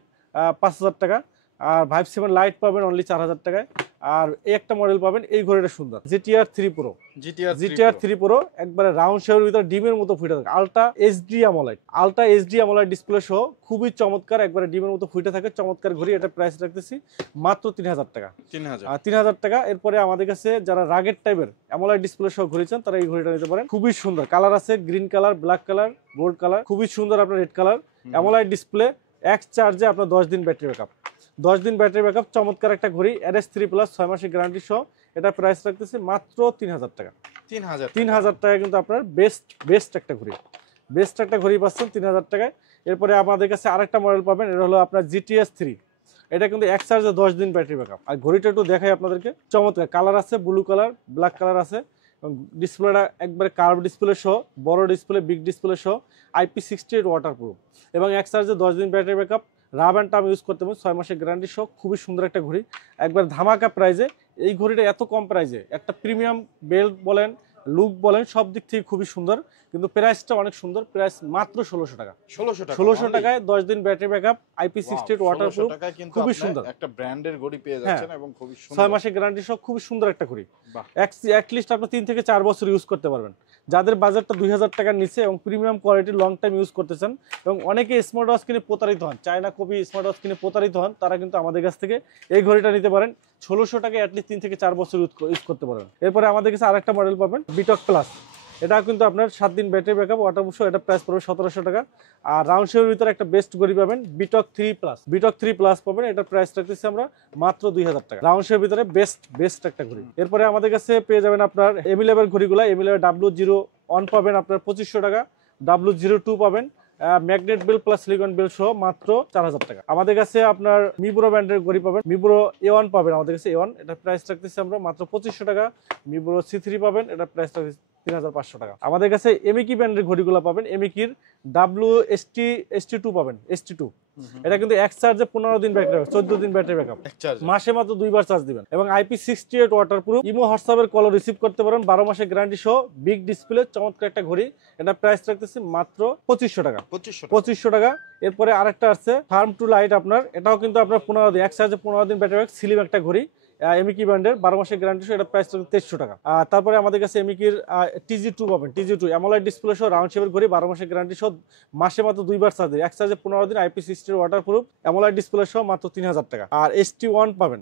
5000 টাকা। আর ভাইভ 7 লাইট পাবেন অনলি 4000 টাকায়। আর এই একটা মডেল পাবেন, এই ঘড়িটা সুন্দর, GTR 3 প্রো, GTR 3 প্রো, একবারে রাউন্ড শেপের ভিতরে ডিমের মতো ফুটে থাকে, আলট্রা এইচডি অ্যামোলেড ডিসপ্লে সহ, খুবই চমৎকার, একবারে ডিমের মতো ফুটে থাকে, চমৎকার ঘড়ি। এটা প্রাইস রাখতেছি মাত্র 3000 টাকা, 3000 টাকা। এরপরে আমাদের কাছে যারা রাগের টাইপের অ্যামোলেড ডিসপ্লে সহ ঘড়ি চান, তারা এই ঘড়িটা নিতে পারেন, খুবই সুন্দর, কালার আছে green colour, black colour, gold colour, খুবই সুন্দর আপনার রেড কালার, অ্যামোলেড ডিসপ্লে, এক চার্জে আপনার 10 দিন ব্যাটারি ব্যাকআপ, 10 দিন ব্যাটারি ব্যাকআপ, চমৎকার একটা ঘড়ি, RS3 প্লাস 6 মাসের গ্যারান্টি সহ। এটা প্রাইস রাখতেছে মাত্র 3000 টাকা, 3000 টাকা কিন্তু আপনার বেস্ট একটা ঘড়ি, বেস্ট একটা ঘড়ি পাচ্ছেন 3000 টাকায়। এরপরে আমাদের কাছে আরেকটা মডেল পাবেন, এটা হলো আপনার GTS 3, এটা কিন্তু এক চার্জে 10 দিন ব্যাটারি ব্যাকআপ। আর ঘড়িটা একটু দেখাই আপনাদেরকে, চমৎকার কালার আছে, ব্লু কালার, ব্ল্যাক কালার আছে, এবং ডিসপ্লেটা একবারে কার্ভ ডিসপ্লে সহ, বড় ডিসপ্লে, বিগ ডিসপ্লে সহ, IP68 ওয়াটারপ্রুফ এবং এক চার্জে 10 দিন ব্যাটারি ব্যাকআপ, রাব অ্যান্ড টার্ম ইউজ করতে পারবেন, 6 মাসের গ্যারান্টি সহ খুবই সুন্দর একটা ঘড়ি, একবার ধামাকা প্রাইজে। এই ঘড়িটা এত কম প্রাইজে, একটা প্রিমিয়াম বেল্ট বলেন, লুক বলেন, সব দিক থেকে খুবই সুন্দর, কিন্তু প্রাইসটা অনেক সুন্দর। প্রাইস মাত্র 1600 টাকা। 1600 টাকায় 10 দিন ব্যাটারি ব্যাকআপ, IP68 ওয়াটারপ্রুফ, খুবই সুন্দর একটা ব্র্যান্ডের ঘড়ি পেয়ে যাচ্ছেন এবং খুবই 6 সুন্দর। মাসের গ্যারান্টি সহ খুবই সুন্দর একটা ঘড়ি। বাহ। অ্যাটলিস্ট আপনি 3 থেকে 4 বছর ইউজ করতে পারবেন। যাদের বাজেটটা 2000 টাকার নিচে এবং প্রিমিয়াম কোয়ালিটির লং টাইম ইউজ করতে চান, এবং অনেকে স্মার্ট ওয়াচ কিনে প্রতারিত হন, চায়না কপি স্মার্ট ওয়াচ কিনে প্রতারিত হন, তারা কিন্তু আমাদের কাছ থেকে এই ঘড়িটা নিতে পারেন। 1600 টাকায় অ্যাটলিস্ট 3 থেকে 4 বছর ইউজ করতে পারবেন। এরপরে আমাদের কাছে আরেকটা মডেল পাবেন, বিটক প্লাস। এটা কিন্তু আপনার 7 দিন ব্যাটারি ব্যাকআপ, ওয়াটারপ্রুফ, এটা প্রাইস পড়বে 1700 টাকা। আর রাউন্ড শেপের ভিতরে একটা বেস্ট ঘড়ি পাবেন, বিটক 3 প্লাস। বিটক 3 প্লাস পাবেন, এটার প্রাইস রাখতেছি আমরা মাত্র 2000 টাকা। রাউন্ড শেপের ভিতরে বেস্ট একটা ঘড়ি। এরপরে আমাদের কাছে পেয়ে যাবেন আপনার এমিলেভের ঘড়িগুলো। এমিলেভের W01 পাবেন আপনার 2500 টাকা, W02 পাবেন magnet belt plus silicon belt সহ মাত্র 4000 টাকা। আমাদের কাছে আপনার মিব্রো ব্র্যান্ডের ঘড়ি পাবেন, মিব্রো A1 পাবেন আমাদের কাছে A1, এটা প্রাইস রাখতেছি আমরা মাত্র 2500 টাকা। মিব্রো C3 পাবেন, এটা প্রাইস রাখতেছি 3500 টাকা। আমাদের কাছে এমিকি ব্র্যান্ডের ঘড়িগুলো পাবেন, এমিকির ST2 পাবেন, ST2। এটা কিন্তু এক চার্জে 15 দিন ব্যাটারি ব্যাকআপ, 14 দিন ব্যাটারি ব্যাকআপ, মাসে মাত্র 2 বার চার্জ দিবেন, এবং IP68 ওয়াটারপ্রুফ। ইমো হোয়াটসঅ্যাপের কল রিসিভ করতে পারেন, 12 মাসের গ্যারান্টি সহ, বিগ ডিসপ্লে, চমৎকার একটা ঘড়ি। এটা প্রাইস রাখতেছি মাত্র 2500 টাকা। 2500 টাকা। এরপরে আরেকটা আছে ফার্ম টু লাইট আপনার, এটাও কিন্তু আপনার 15 দিন, এক চার্জে 15 দিন ব্যাটারি ব্যাকআপ, স্লিম একটা ঘড়ি, এমিকি ব্র্যান্ডের, 12 মাসের গ্যারান্টি সহ, এটা প্রাইস 2300 টাকা। তারপরে আমাদের কাছে এমিকির TG2 পাবেন, TG2 অ্যামোলেড ডিসপ্লে সহ, রাউন্ড শেপের ঘড়ি, 12 মাসের গ্যারান্টি সহ, মাসে মাত্র 2 বার চার্জ দিন, এক চার্জে 15 দিন, IP60 ওয়াটারপ্রুফ, অ্যামোলেড ডিসপ্লে সহ মাত্র 3000 টাকা। আর ST1 পাবেন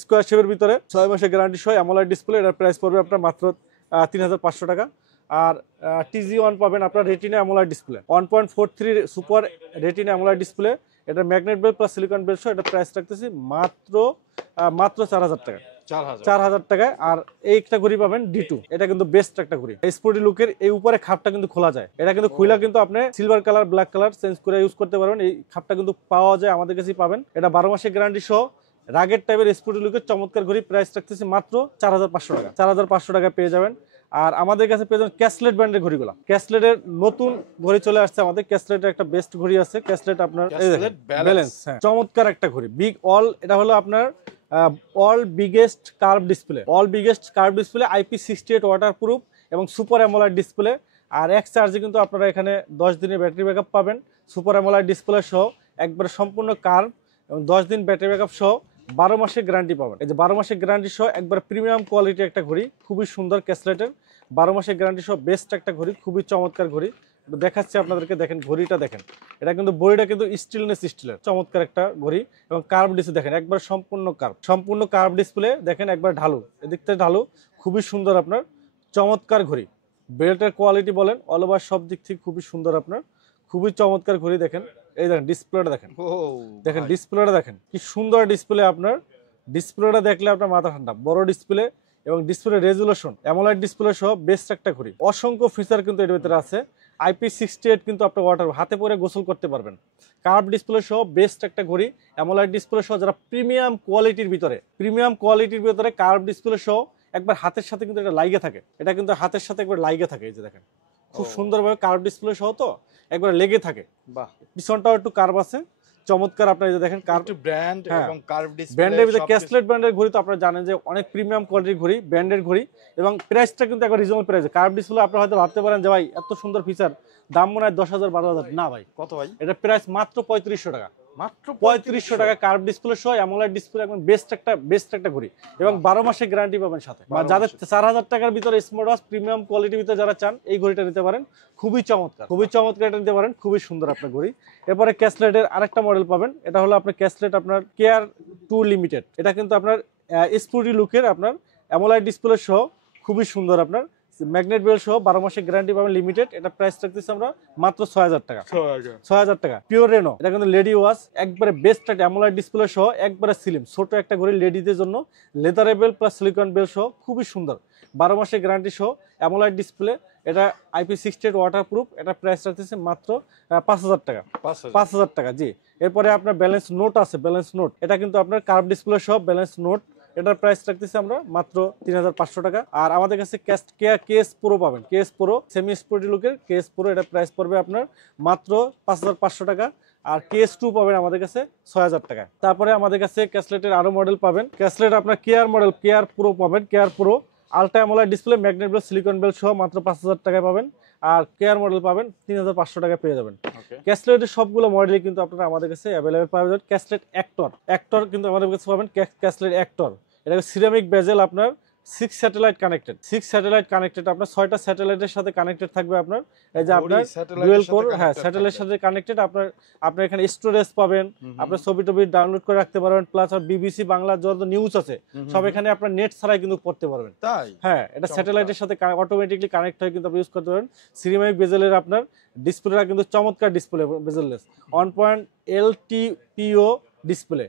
স্কোয়ার শেপের ভিতরে, 6 মাসের গ্যারান্টি সহ, অ্যামোলেড ডিসপ্লে, এটার প্রাইস পড়বে আপনার মাত্র 3500 টাকা। আর TG1 পাবেন আপনার retina AMOLED display, 1.43 super retina AMOLED display, এটা magnet belt plus silicon belt সহ, এটা প্রাইস রাখতেছি মাত্র 4000 টাকা। 4000 টাকায়। আর এই একটা ঘড়ি পাবেন D2, এটা কিন্তু বেস্ট একটা ঘড়ি, স্পোর্টি লুকের। এই উপরে খাপটা কিন্তু খোলা যায়, এটা কিন্তু খুলে কিন্তু আপনি silver colour, black colour change করে ইউজ করতে পারবেন। এই খাপটা কিন্তু পাওয়া যায়, আমাদের কাছেই পাবেন। এটা 12 মাসের গ্যারান্টি সহ, রাগের টাইপের স্পোর্টি লুকের চমৎকার ঘড়ি, প্রাইস রাখতেছি মাত্র 4500 টাকা। 4500 টাকায় পেয়ে যাবেন। আর আমাদের কাছে পেয়ে যাবেন ক্যাসলেট ব্র্যান্ডের ঘড়িগুলো। ক্যাসলেটের নতুন ঘড়ি চলে আসছে আমাদের, ক্যাসলেটের একটা বেস্ট ঘড়ি আছে, ক্যাসলেট আপনার ব্যালেন্স, চমৎকার একটা ঘড়ি, বিগ অল। এটা হলো আপনার all biggest curve display, IP68 waterproof এবং সুপার অ্যামোলেড ডিসপ্লে। আর এক চার্জে কিন্তু আপনারা এখানে 10 দিনের ব্যাটারি ব্যাকআপ পাবেন, সুপার অ্যামোলেড ডিসপ্লে সহ, একবার সম্পূর্ণ কার্ভ, এবং 10 দিন ব্যাটারি ব্যাকআপ সহ, 12 মাসের গ্যারান্টি পাবেন। এই যে 12 মাসের গ্যারান্টি সহ একবার প্রিমিয়াম কোয়ালিটি একটা ঘড়ি, খুবই সুন্দর ক্যাসলেটের, 12 মাসের গ্যারান্টি সহ বেস্ট একটা ঘড়ি, খুবই চমৎকার ঘড়ি। দেখাচ্ছি আপনাদেরকে, দেখেন ঘড়িটা দেখেন, এটা কিন্তু বডিটা কিন্তু স্টিলের চমৎকার একটা ঘড়ি, এবং কার্ভ ডিসপ্লে দেখেন, একবার সম্পূর্ণ কার্ভ ডিসপ্লে দেখেন, একবার ঢালু, এদিক থেকে ঢালু, খুবই সুন্দর আপনার চমৎকার ঘড়ি। বেল্টের কোয়ালিটি বলেন, অল ওভার সব দিক থেকে খুবই সুন্দর আপনার, খুবই চমৎকার ঘড়ি। দেখেন, এই দেখেন ডিসপ্লেটা দেখেন, ডিসপ্লেটা দেখেন কি সুন্দর ডিসপ্লে। আপনার ডিসপ্লেটা দেখলে আপনার মাথা ঠান্ডা, বড় ডিসপ্লে, এবং ডিসপ্লে রেজুলেশন অ্যামোলেড ডিসপ্লে সহ বেস্ট একটা ঘড়ি। অসংখ্য ফিচার কিন্তু এর ভিতরে আছে। IP68 কিন্তু আপনি ওয়াটার হাতে পরে গোসল করতে পারবেন। কার্ভ ডিসপ্লে সহ বেস্ট একটা ঘড়ি, অ্যামোলেড ডিসপ্লে সহ, যারা প্রিমিয়াম কোয়ালিটির ভিতরে কার্ভ ডিসপ্লে সহ, একবার হাতের সাথে কিন্তু এটা লাইগে থাকে, এটা কিন্তু হাতের সাথে একবার লাইগে থাকে। এই যে দেখেন, খুব সুন্দরভাবে কার্ভ ডিসপ্লে সহ, তো একবার লেগে থাকে। বাহ, পিছনটাও একটু কার্ভ আছে, চমৎকার। আপনারা এই যে দেখেন কার্ভ ব্র্যান্ড এবং কার্ভ ডিসপ্লে, ব্র্যান্ডের ভিতরে ক্যাসলেট ব্র্যান্ডের ঘড়ি তো আপনারা জানেন যে অনেক প্রিমিয়াম কোয়ালিটির ঘড়ি, ব্র্যান্ডের ঘড়ি, এবং প্রাইসটা কিন্তু একবার রিজনেবল প্রাইসে। কার্ভ ডিসপ্লে আপনারা হয়তো ভাবতে পারেন যে ভাই এত সুন্দর ফিচার, দাম মনে হয় 10,000 12,000, না ভাই। কত ভাই? এটা প্রাইস মাত্র 3500 টাকা, মাত্র 3500 টাকা। কার্ভ ডিসপ্লে সহ, অ্যামোলেড ডিসপ্লে, একদম বেস্ট একটা ঘড়ি, এবং 12 মাসের গ্যারান্টি পাবেন সাথে। যাদের 4000 টাকার ভিতরে স্মার্ট ওয়াচ প্রিমিয়াম কোয়ালিটির ভিতরে যারা চান, এই ঘড়িটা নিতে পারেন, খুবই চমৎকার এটা নিতে পারেন, খুবই সুন্দর আপনার ঘড়ি। এরপরে ক্যাসলেটের আরেকটা মডেল পাবেন, এটা হলো আপনার ক্যাসলেট আপনার কেয়ার 2 লিমিটেড। এটা কিন্তু আপনার স্পোর্টি লুকের, আপনার অ্যামোলেড ডিসপ্লে সহ, খুবই সুন্দর আপনার, ম্যাগনেট বেল সহ, 12 মাসের গ্যারান্টি পাবেন, লিমিটেড। এটা প্রাইস রাখতেছি আমরা মাত্র 6000 টাকা। 6000 টাকা। পিওর রেনো, এটা কিন্তু লেডি ওয়াচ, একবারে বেস্ট একটা অ্যামোলেড ডিসপ্লে সহ, একবারে স্লিম, ছোট একটা ঘড়ি লেডিদের জন্য, লেদারেবল প্লাস সিলিকন বেল সহ, খুবই সুন্দর, 12 মাসের গ্যারান্টি সহ, অ্যামোলেড ডিসপ্লে, এটা IP68 ওয়াটারপ্রুফ। এটা প্রাইস রাখতেছে মাত্র 5000 টাকা। 5000 টাকা, জি। এরপরে আপনার ব্যালেন্স নোট আছে, ব্যালেন্স নোট, এটা কিন্তু আপনার কার্ভ ডিসপ্লে সহ ব্যালেন্স নোট, এটার প্রাইস রাখতেছি আমরা মাত্র 3500 টাকা। আর আমাদের কাছে কেএস প্রো পাবেন, কেএস প্রো সেমি স্পোর্টি লুকের কেএস প্রো, এটা প্রাইস পড়বে আপনার মাত্র 5500 টাকা। আর কেএস 2 পাবেন আমাদের কাছে 6000 টাকা। তারপরে আমাদের কাছে ক্যাসলেটের আরো মডেল পাবেন। ক্যাসলেট আপনার কেয়ার মডেল, কেয়ার প্রো পাবেন, KR pro ultra AMOLED display, magnet belt, silicon belt সহ মাত্র 5000 টাকায় পাবেন। আর কেয়ার মডেল পাবেন 3500 টাকা পেয়ে যাবেন। ক্যাসলেটের সবগুলো মডেলই কিন্তু আপনারা আমাদের কাছে অ্যাভেলেবেল পাবেন। ক্যাসলেট অ্যাক্টর কিন্তু আমাদের কাছে পাবেন, ক্যাসলেট অ্যাক্টর, এটা সিরামিক বেজেল, আপনার 6 স্যাটেলাইট কানেক্টেড, আপনার 6টা স্যাটেলাইটের সাথে কানেক্টেড থাকবে আপনার। এই যে আপনার ডুয়াল কোর, হ্যাঁ স্যাটেলাইটের সাথে কানেক্টেড। আপনার এখানে স্টোরেজ পাবেন, আপনার ছবি টবি ডাউনলোড করে রাখতে পারবেন, প্লাস আর বিবিসি বাংলা যত নিউজ আছে সব এখানে আপনার নেট ছাড়াই কিন্তু পড়তে পারবেন। তাই হ্যাঁ, এটা স্যাটেলাইটের সাথে অটোমেটিকলি কানেক্ট হয়ে কিন্তু আপনি ইউজ করতে পারবেন। সিরামিক বেজেলের আপনার ডিসপ্লেটা কিন্তু চমৎকার display, bezel-less 1. LTPO display,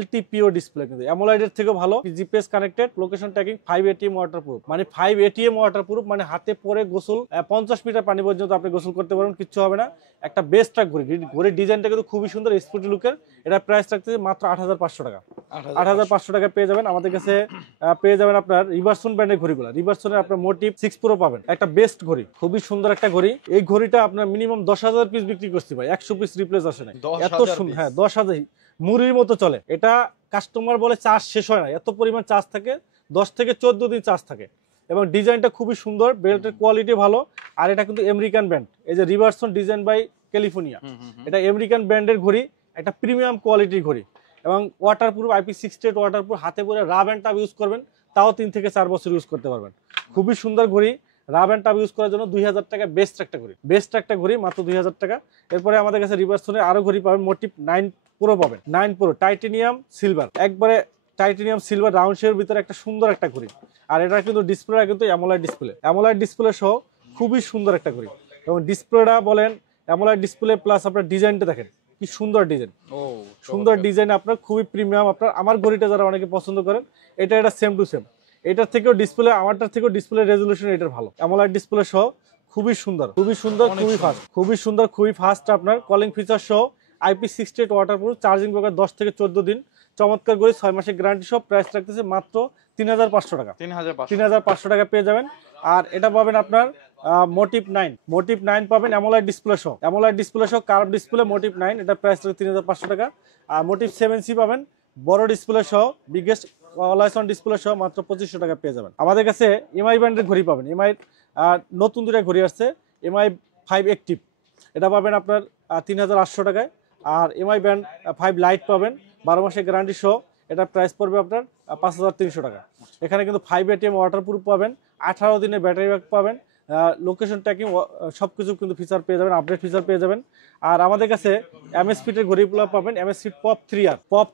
LTPO display কিন্তু অ্যামোলাইডের থেকেও ভালো। GPS connected, location tracking, 5 ATM waterproof, মানে 5 ATM ওয়াটারপ্রুফ, মানে হাতে পরে গোসল 50 মিটার পানি পর্যন্ত আপনি গোসল করতে পারবেন, কিচ্ছু হবে না। একটা বেস্ট ট্রাক ঘড়ির ডিজাইনটা কিন্তু খুবই সুন্দর, স্পোর্টি লুকের। এটা প্রাইস রাখতেছে মাত্র 8500 টাকা। 8500 টাকা পেয়ে যাবেন আমাদের কাছে। পেয়ে যাবেন আপনার রিভারসন ব্র্যান্ডের ঘড়িগুলো। রিভারসনের আপনার মোটিভ 6 প্রো পাবেন, একটা বেস্ট ঘড়ি, খুবই সুন্দর একটা ঘড়ি। এই ঘড়িটা আপনার মিনিমাম 10,000 পিস বিক্রি করতে ভাই, 100 পিস রিপ্লেস আসে না, এত সুন্দর। হ্যাঁ 10,000 মুড়ির মতো চলে এটা। কাস্টমার বলে চার্জ শেষ হয় না, এত পরিমাণ চার্জ থাকে, 10 থেকে 14 দিন চার্জ থাকে। এবং ডিজাইনটা খুবই সুন্দর, বেল্টের কোয়ালিটি ভালো। আর এটা কিন্তু আমেরিকান ব্র্যান্ড, এই যে রিভারসন ডিজাইন বাই ক্যালিফোর্নিয়া, এটা আমেরিকান ব্র্যান্ডের ঘড়ি, একটা প্রিমিয়াম কোয়ালিটির ঘড়ি। এবং ওয়াটারপ্রুফ, IP68 ওয়াটারপ্রুফ, হাতে পরে রাব অ্যান্ড টাব ইউজ করবেন, তাও 3 থেকে 4 বছর ইউজ করতে পারবেন। খুবই সুন্দর ঘড়ি, রাব অ্যান্ড টাব ইউজ করার জন্য 2000 টাকা বেস্ট একটা ঘড়ি, মাত্র 2000 টাকা। এরপরে আমাদের কাছে রিভারসনের আরো ঘড়ি পাবেন, মোটিভ 9 প্রো পাবেন, 9 প্রো টাইটেনিয়াম সিলভার, একবারে টাইটেনিয়াম সিলভার রাউন্ড শেপের ভিতরে একটা সুন্দর একটা ঘড়ি। আর এটা কিন্তু ডিসপ্লেটা কিন্তু অ্যামোলাইড ডিসপ্লে সহ খুবই সুন্দর একটা ঘড়ি। এবং ডিসপ্লেটা বলেন অ্যামোলাইড ডিসপ্লে, প্লাস আপনার ডিজাইনটা দেখেন কি সুন্দর ডিজাইন, সুন্দর ডিজাইন আপনার, খুবই প্রিমিয়াম। আপনার আমার ঘড়িটা যারা অনেকে পছন্দ করেন, এটা সেম টু সেম, এটার থেকেও ডিসপ্লে, আমারটার থেকেও ডিসপ্লে রেজলিউশন এটার ভালো। অ্যামোলাইড ডিসপ্লে সহ খুবই সুন্দর, খুবই ফাস্ট আপনার কলিং ফিচার সহ, IP68 ওয়াটারপ্রুফ, চার্জিং ব্যাকআপ 10 থেকে 14 দিন, চমৎকার ঘড়ি, 6 মাসের গ্যারান্টি সহ। প্রাইস রাখতেছে মাত্র 3500 টাকা। 3500 টাকা পেয়ে যাবেন। আর এটা পাবেন আপনার মোটিভ 9 পাবেন অ্যামোলাইড ডিসপ্লে সহ, কার্ভ ডিসপ্লে মোটিভ 9, এটা প্রাইস 3500 টাকা। আর মোটিভ 7C পাবেন বড় ডিসপ্লে সহ, বিগেস্ট অলওয়েজ অন ডিসপ্লে সহ, মাত্র 2500 টাকা পেয়ে যাবেন। আমাদের কাছে MI ব্র্যান্ডের ঘড়ি পাবেন, MI নতুন দুটো ঘড়ি আসছে, MI 5 অ্যাক্টিভ, এটা পাবেন আপনার 3800 টাকায়। আর MI ব্র্যান্ড 5 লাইট পাবেন 12 মাসের গ্যারান্টি সহ, এটা প্রাইস পড়বে আপনার 5300 টাকা। এখানে কিন্তু 5 ATM ওয়াটারপ্রুফ পাবেন, 18 দিনের ব্যাটারি ব্যাক পাবেন, লোকেশন ট্র্যাকিং সবকিছু কিন্তু ফিচার পেয়ে যাবেন, আপডেট ফিচার পেয়ে যাবেন। আর আমাদের কাছে MSFit-এর ঘড়িগুলো পাবেন, MSFit POP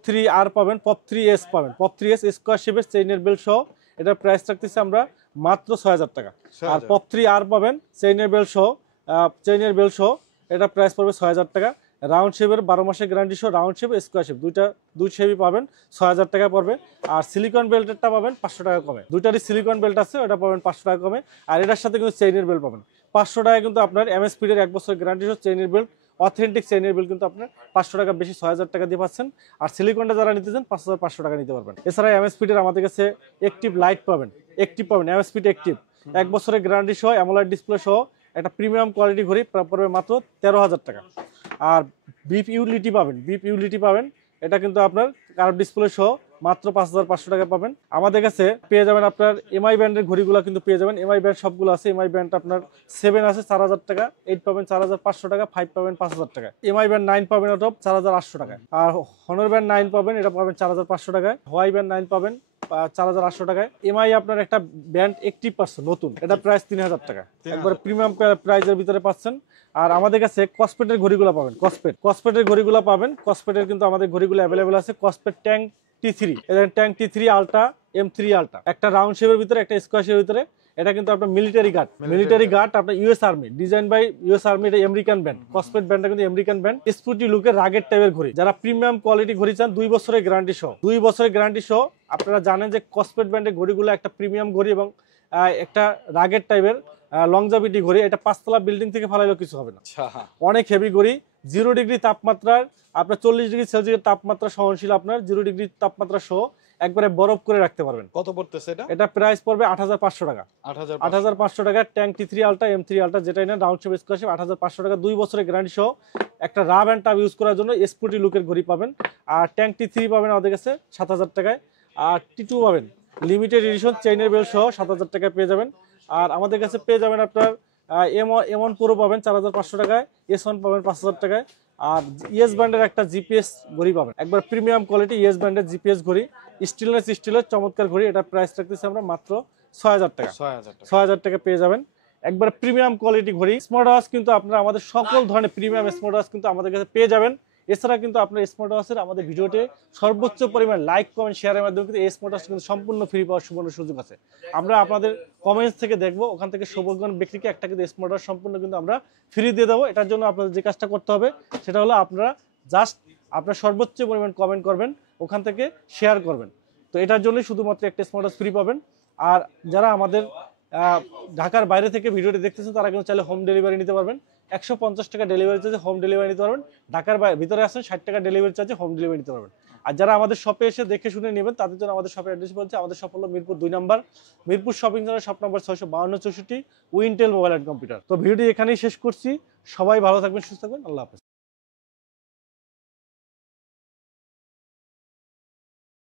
3R পাবেন, POP 3S পাবেন, POP 3S স্কোয়ার শেপের চেইনের বেল্ট সহ, এটার প্রাইস রাখতেছি আমরা মাত্র 6000 টাকা। আর POP 3R পাবেন চেইনের বেল্ট সহ, এটা প্রাইস পড়বে 6000 টাকা। রাউন্ড শেপের 12 মাসের গ্যারান্টি সহ, রাউন্ড শেপ স্কোয়ার শেপ দুই শেপই পাবেন, 6000 টাকা পড়বে। আর সিলিকন বেল্টেরটা পাবেন 500 টাকা কমে, দুইটারই সিলিকন বেল্ট আছে, ওটা পাবেন 500 টাকা কমে। আর এটার সাথে কিন্তু চেইনের বেল্ট পাবেন 500 টাকা, কিন্তু আপনার MSFit-এর 1 বছর গ্যারান্টি সহ চেইনের বেল্ট, অথেন্টিক চেইনের বেল্ট কিন্তু আপনার 500 টাকা বেশি, 6000 টাকা দিয়ে পাচ্ছেন। আর সিলিকনটা যারা নিতে চান 5500 টাকা নিতে পারবেন। এছাড়া MSFit-এর আমাদের কাছে অ্যাক্টিভ লাইট পাবেন, MSFit অ্যাক্টিভ 1 বছরের গ্যারান্টি সহ, অ্যামোলাইড ডিসপ্লে সহ, একটা প্রিমিয়াম কোয়ালিটি ঘড়ি, পড়বে মাত্র 13000 টাকা। আর বিপ ইউলিটি পাবেন, এটা কিন্তু আপনার কার্ভ ডিসপ্লে সহ মাত্র 5500 টাকা পাবেন। আমাদের কাছে পেয়ে যাবেন আপনার MI ব্র্যান্ডের ঘড়িগুলো কিন্তু পেয়ে যাবেন, MI ব্র্যান্ড সবগুলো আছে। MI ব্র্যান্ড আপনার 7 আছে 4000 টাকা, 8 পাবেন 4500 টাকা, 5 পাবেন 5000 টাকা, MI ব্র্যান্ড 9 পাবেন ওটা 4800 টাকা। আর হনর ব্র্যান্ড 9 পাবেন, এটা পাবেন 4500 টাকায়। হোয়াই ব্র্যান্ড 9 পাবেন 4800 টাকায়। MI আপনার একটা ব্র্যান্ড 80% নতুন, এটা প্রাইস 3000 টাকা, একবারে প্রিমিয়াম প্রাইজের ভিতরে পাচ্ছেন। আর আমাদের কাছে কসপেটের ঘড়িগুলো পাবেন, কসপেটের কিন্তু আমাদের ঘড়িগুলো অ্যাভেলেবেল আছে। Kospet Tank T3 ultra, M3 ultra, একটা রাউন্ড শেপের ভিতরে, একটা স্কোয়ার শেপের ভিতরে, এটা কিন্তু আপনার মিলিটারি গার্ড আপনার US army, design by US army, এটা আমেরিকান ব্র্যান্ড। কসপেট ব্র্যান্ডটা কিন্তু আমেরিকান ব্র্যান্ড, স্পোর্টি লুকের রাগের টাইপের ঘড়ি। যারা প্রিমিয়াম কোয়ালিটি ঘড়ি চান, 2 বছরের গ্যারান্টি সহ, আপনারা জানেন যে কসপেট ব্র্যান্ডের ঘড়িগুলো একটা প্রিমিয়াম ঘড়ি এবং একটা রাগের টাইপের লংজাভিটি ঘড়ি। এটা 5 তলা বিল্ডিং থেকে ফালাইলেও কিছু হবে না, অনেক হেভি ঘড়ি। 0 ডিগ্রি তাপমাত্রার আপনার 40 ডিগ্রি সেলসিয়াস তাপমাত্রা সহনশীল, আপনার 0 ডিগ্রি তাপমাত্রা সহ একবারে বরফ করে রাখতে পারবেন। কত পড়তেছে এটা? এটা প্রাইস পড়বে 8,500 টাকা। 8,500 টাকা। Tank T3 ultra M3 ultra যেটাই না রাউন্ড শেপ স্কোয়ার শেপ 8,500 টাকা। 2 বছরের গ্যারান্টি সহ একটা রাব অ্যান্ড টাব ইউজ করার জন্য স্পোর্টি লুকের ঘড়ি পাবেন। আর ট্যাঙ্ক T3 পাবেন আমাদের কাছে 7,000 টাকায়। আর T2 পাবেন লিমিটেড এডিশন চেইনের বেল সহ 7,000 টাকায় পেয়ে যাবেন। আর আমাদের কাছে পেয়ে যাবেন আপনার M1 Pro পাবেন 4,500 টাকায়, S1 পাবেন 5,000 টাকায়। আর ইয়েস ব্র্যান্ডের একটা জিপিএস ঘড়ি পাবেন, একবার প্রিমিয়াম কোয়ালিটি ইয়েস ব্র্যান্ডের জিপিএস ঘড়ি, স্টিলের চমৎকার ঘড়ি। এটা প্রাইস রাখতেছি আমরা মাত্র 6,000 টাকা। 6,000 টাকা পেয়ে যাবেন একবার প্রিমিয়াম কোয়ালিটি ঘড়ি। স্মার্ট ওয়াচ কিন্তু আপনারা আমাদের সকল ধরনের প্রিমিয়াম স্মার্ট ওয়াচ কিন্তু আমাদের কাছে পেয়ে যাবেন। এছাড়া কিন্তু আপনার স্মার্ট ওয়াচের আমাদের ভিডিওতে সর্বোচ্চ পরিমাণ লাইক কমেন্ট শেয়ারের মাধ্যমে কিন্তু এই স্মার্ট ওয়াচ কিন্তু সম্পূর্ণ ফ্রি পাওয়ার সুবর্ণ সুযোগ আছে। আমরা আপনাদের কমেন্টস থেকে দেখবো, ওখান থেকে সৌভাগ্যবান ব্যক্তিকে একটা কিন্তু স্মার্ট ওয়াচ সম্পূর্ণ কিন্তু আমরা ফ্রি দিয়ে দেবো। এটার জন্য আপনাদের যে কাজটা করতে হবে সেটা হলো আপনারা জাস্ট আপনার সর্বোচ্চ পরিমাণ কমেন্ট করবেন, ওখান থেকে শেয়ার করবেন। তো এটার জন্যই শুধুমাত্র একটা স্মার্ট ওয়াচ ফ্রি পাবেন। আর যারা আমাদের ঢাকার বাইরে থেকে ভিডিওটি দেখতেছেন তারা কিন্তু চাইলে হোম ডেলিভারি নিতে পারবেন। 150 টাকা ডেলিভারি চার্জে হোম ডেলিভারি নিতে পারবেন। ঢাকার ভিতরে আসেন 60 টাকা ডেলিভারি চার্জে হোম ডেলিভারি নিতে পারবেন। আর যারা আমাদের শপে এসে দেখে শুনে নেবেন তাদের জন্য আমাদের শপের অ্যাড্রেস বলছে, আমাদের শপ হলো মিরপুর 2 নম্বর, মিরপুর শপিং সেন্টার শপ নম্বর 652 64 উইন্টেল মোবাইল অ্যান্ড কম্পিউটার। তো ভিডিওটি এখানেই শেষ করছি। সবাই ভালো থাকবেন, সুস্থ থাকবেন, আল্লাহ হাফেজ।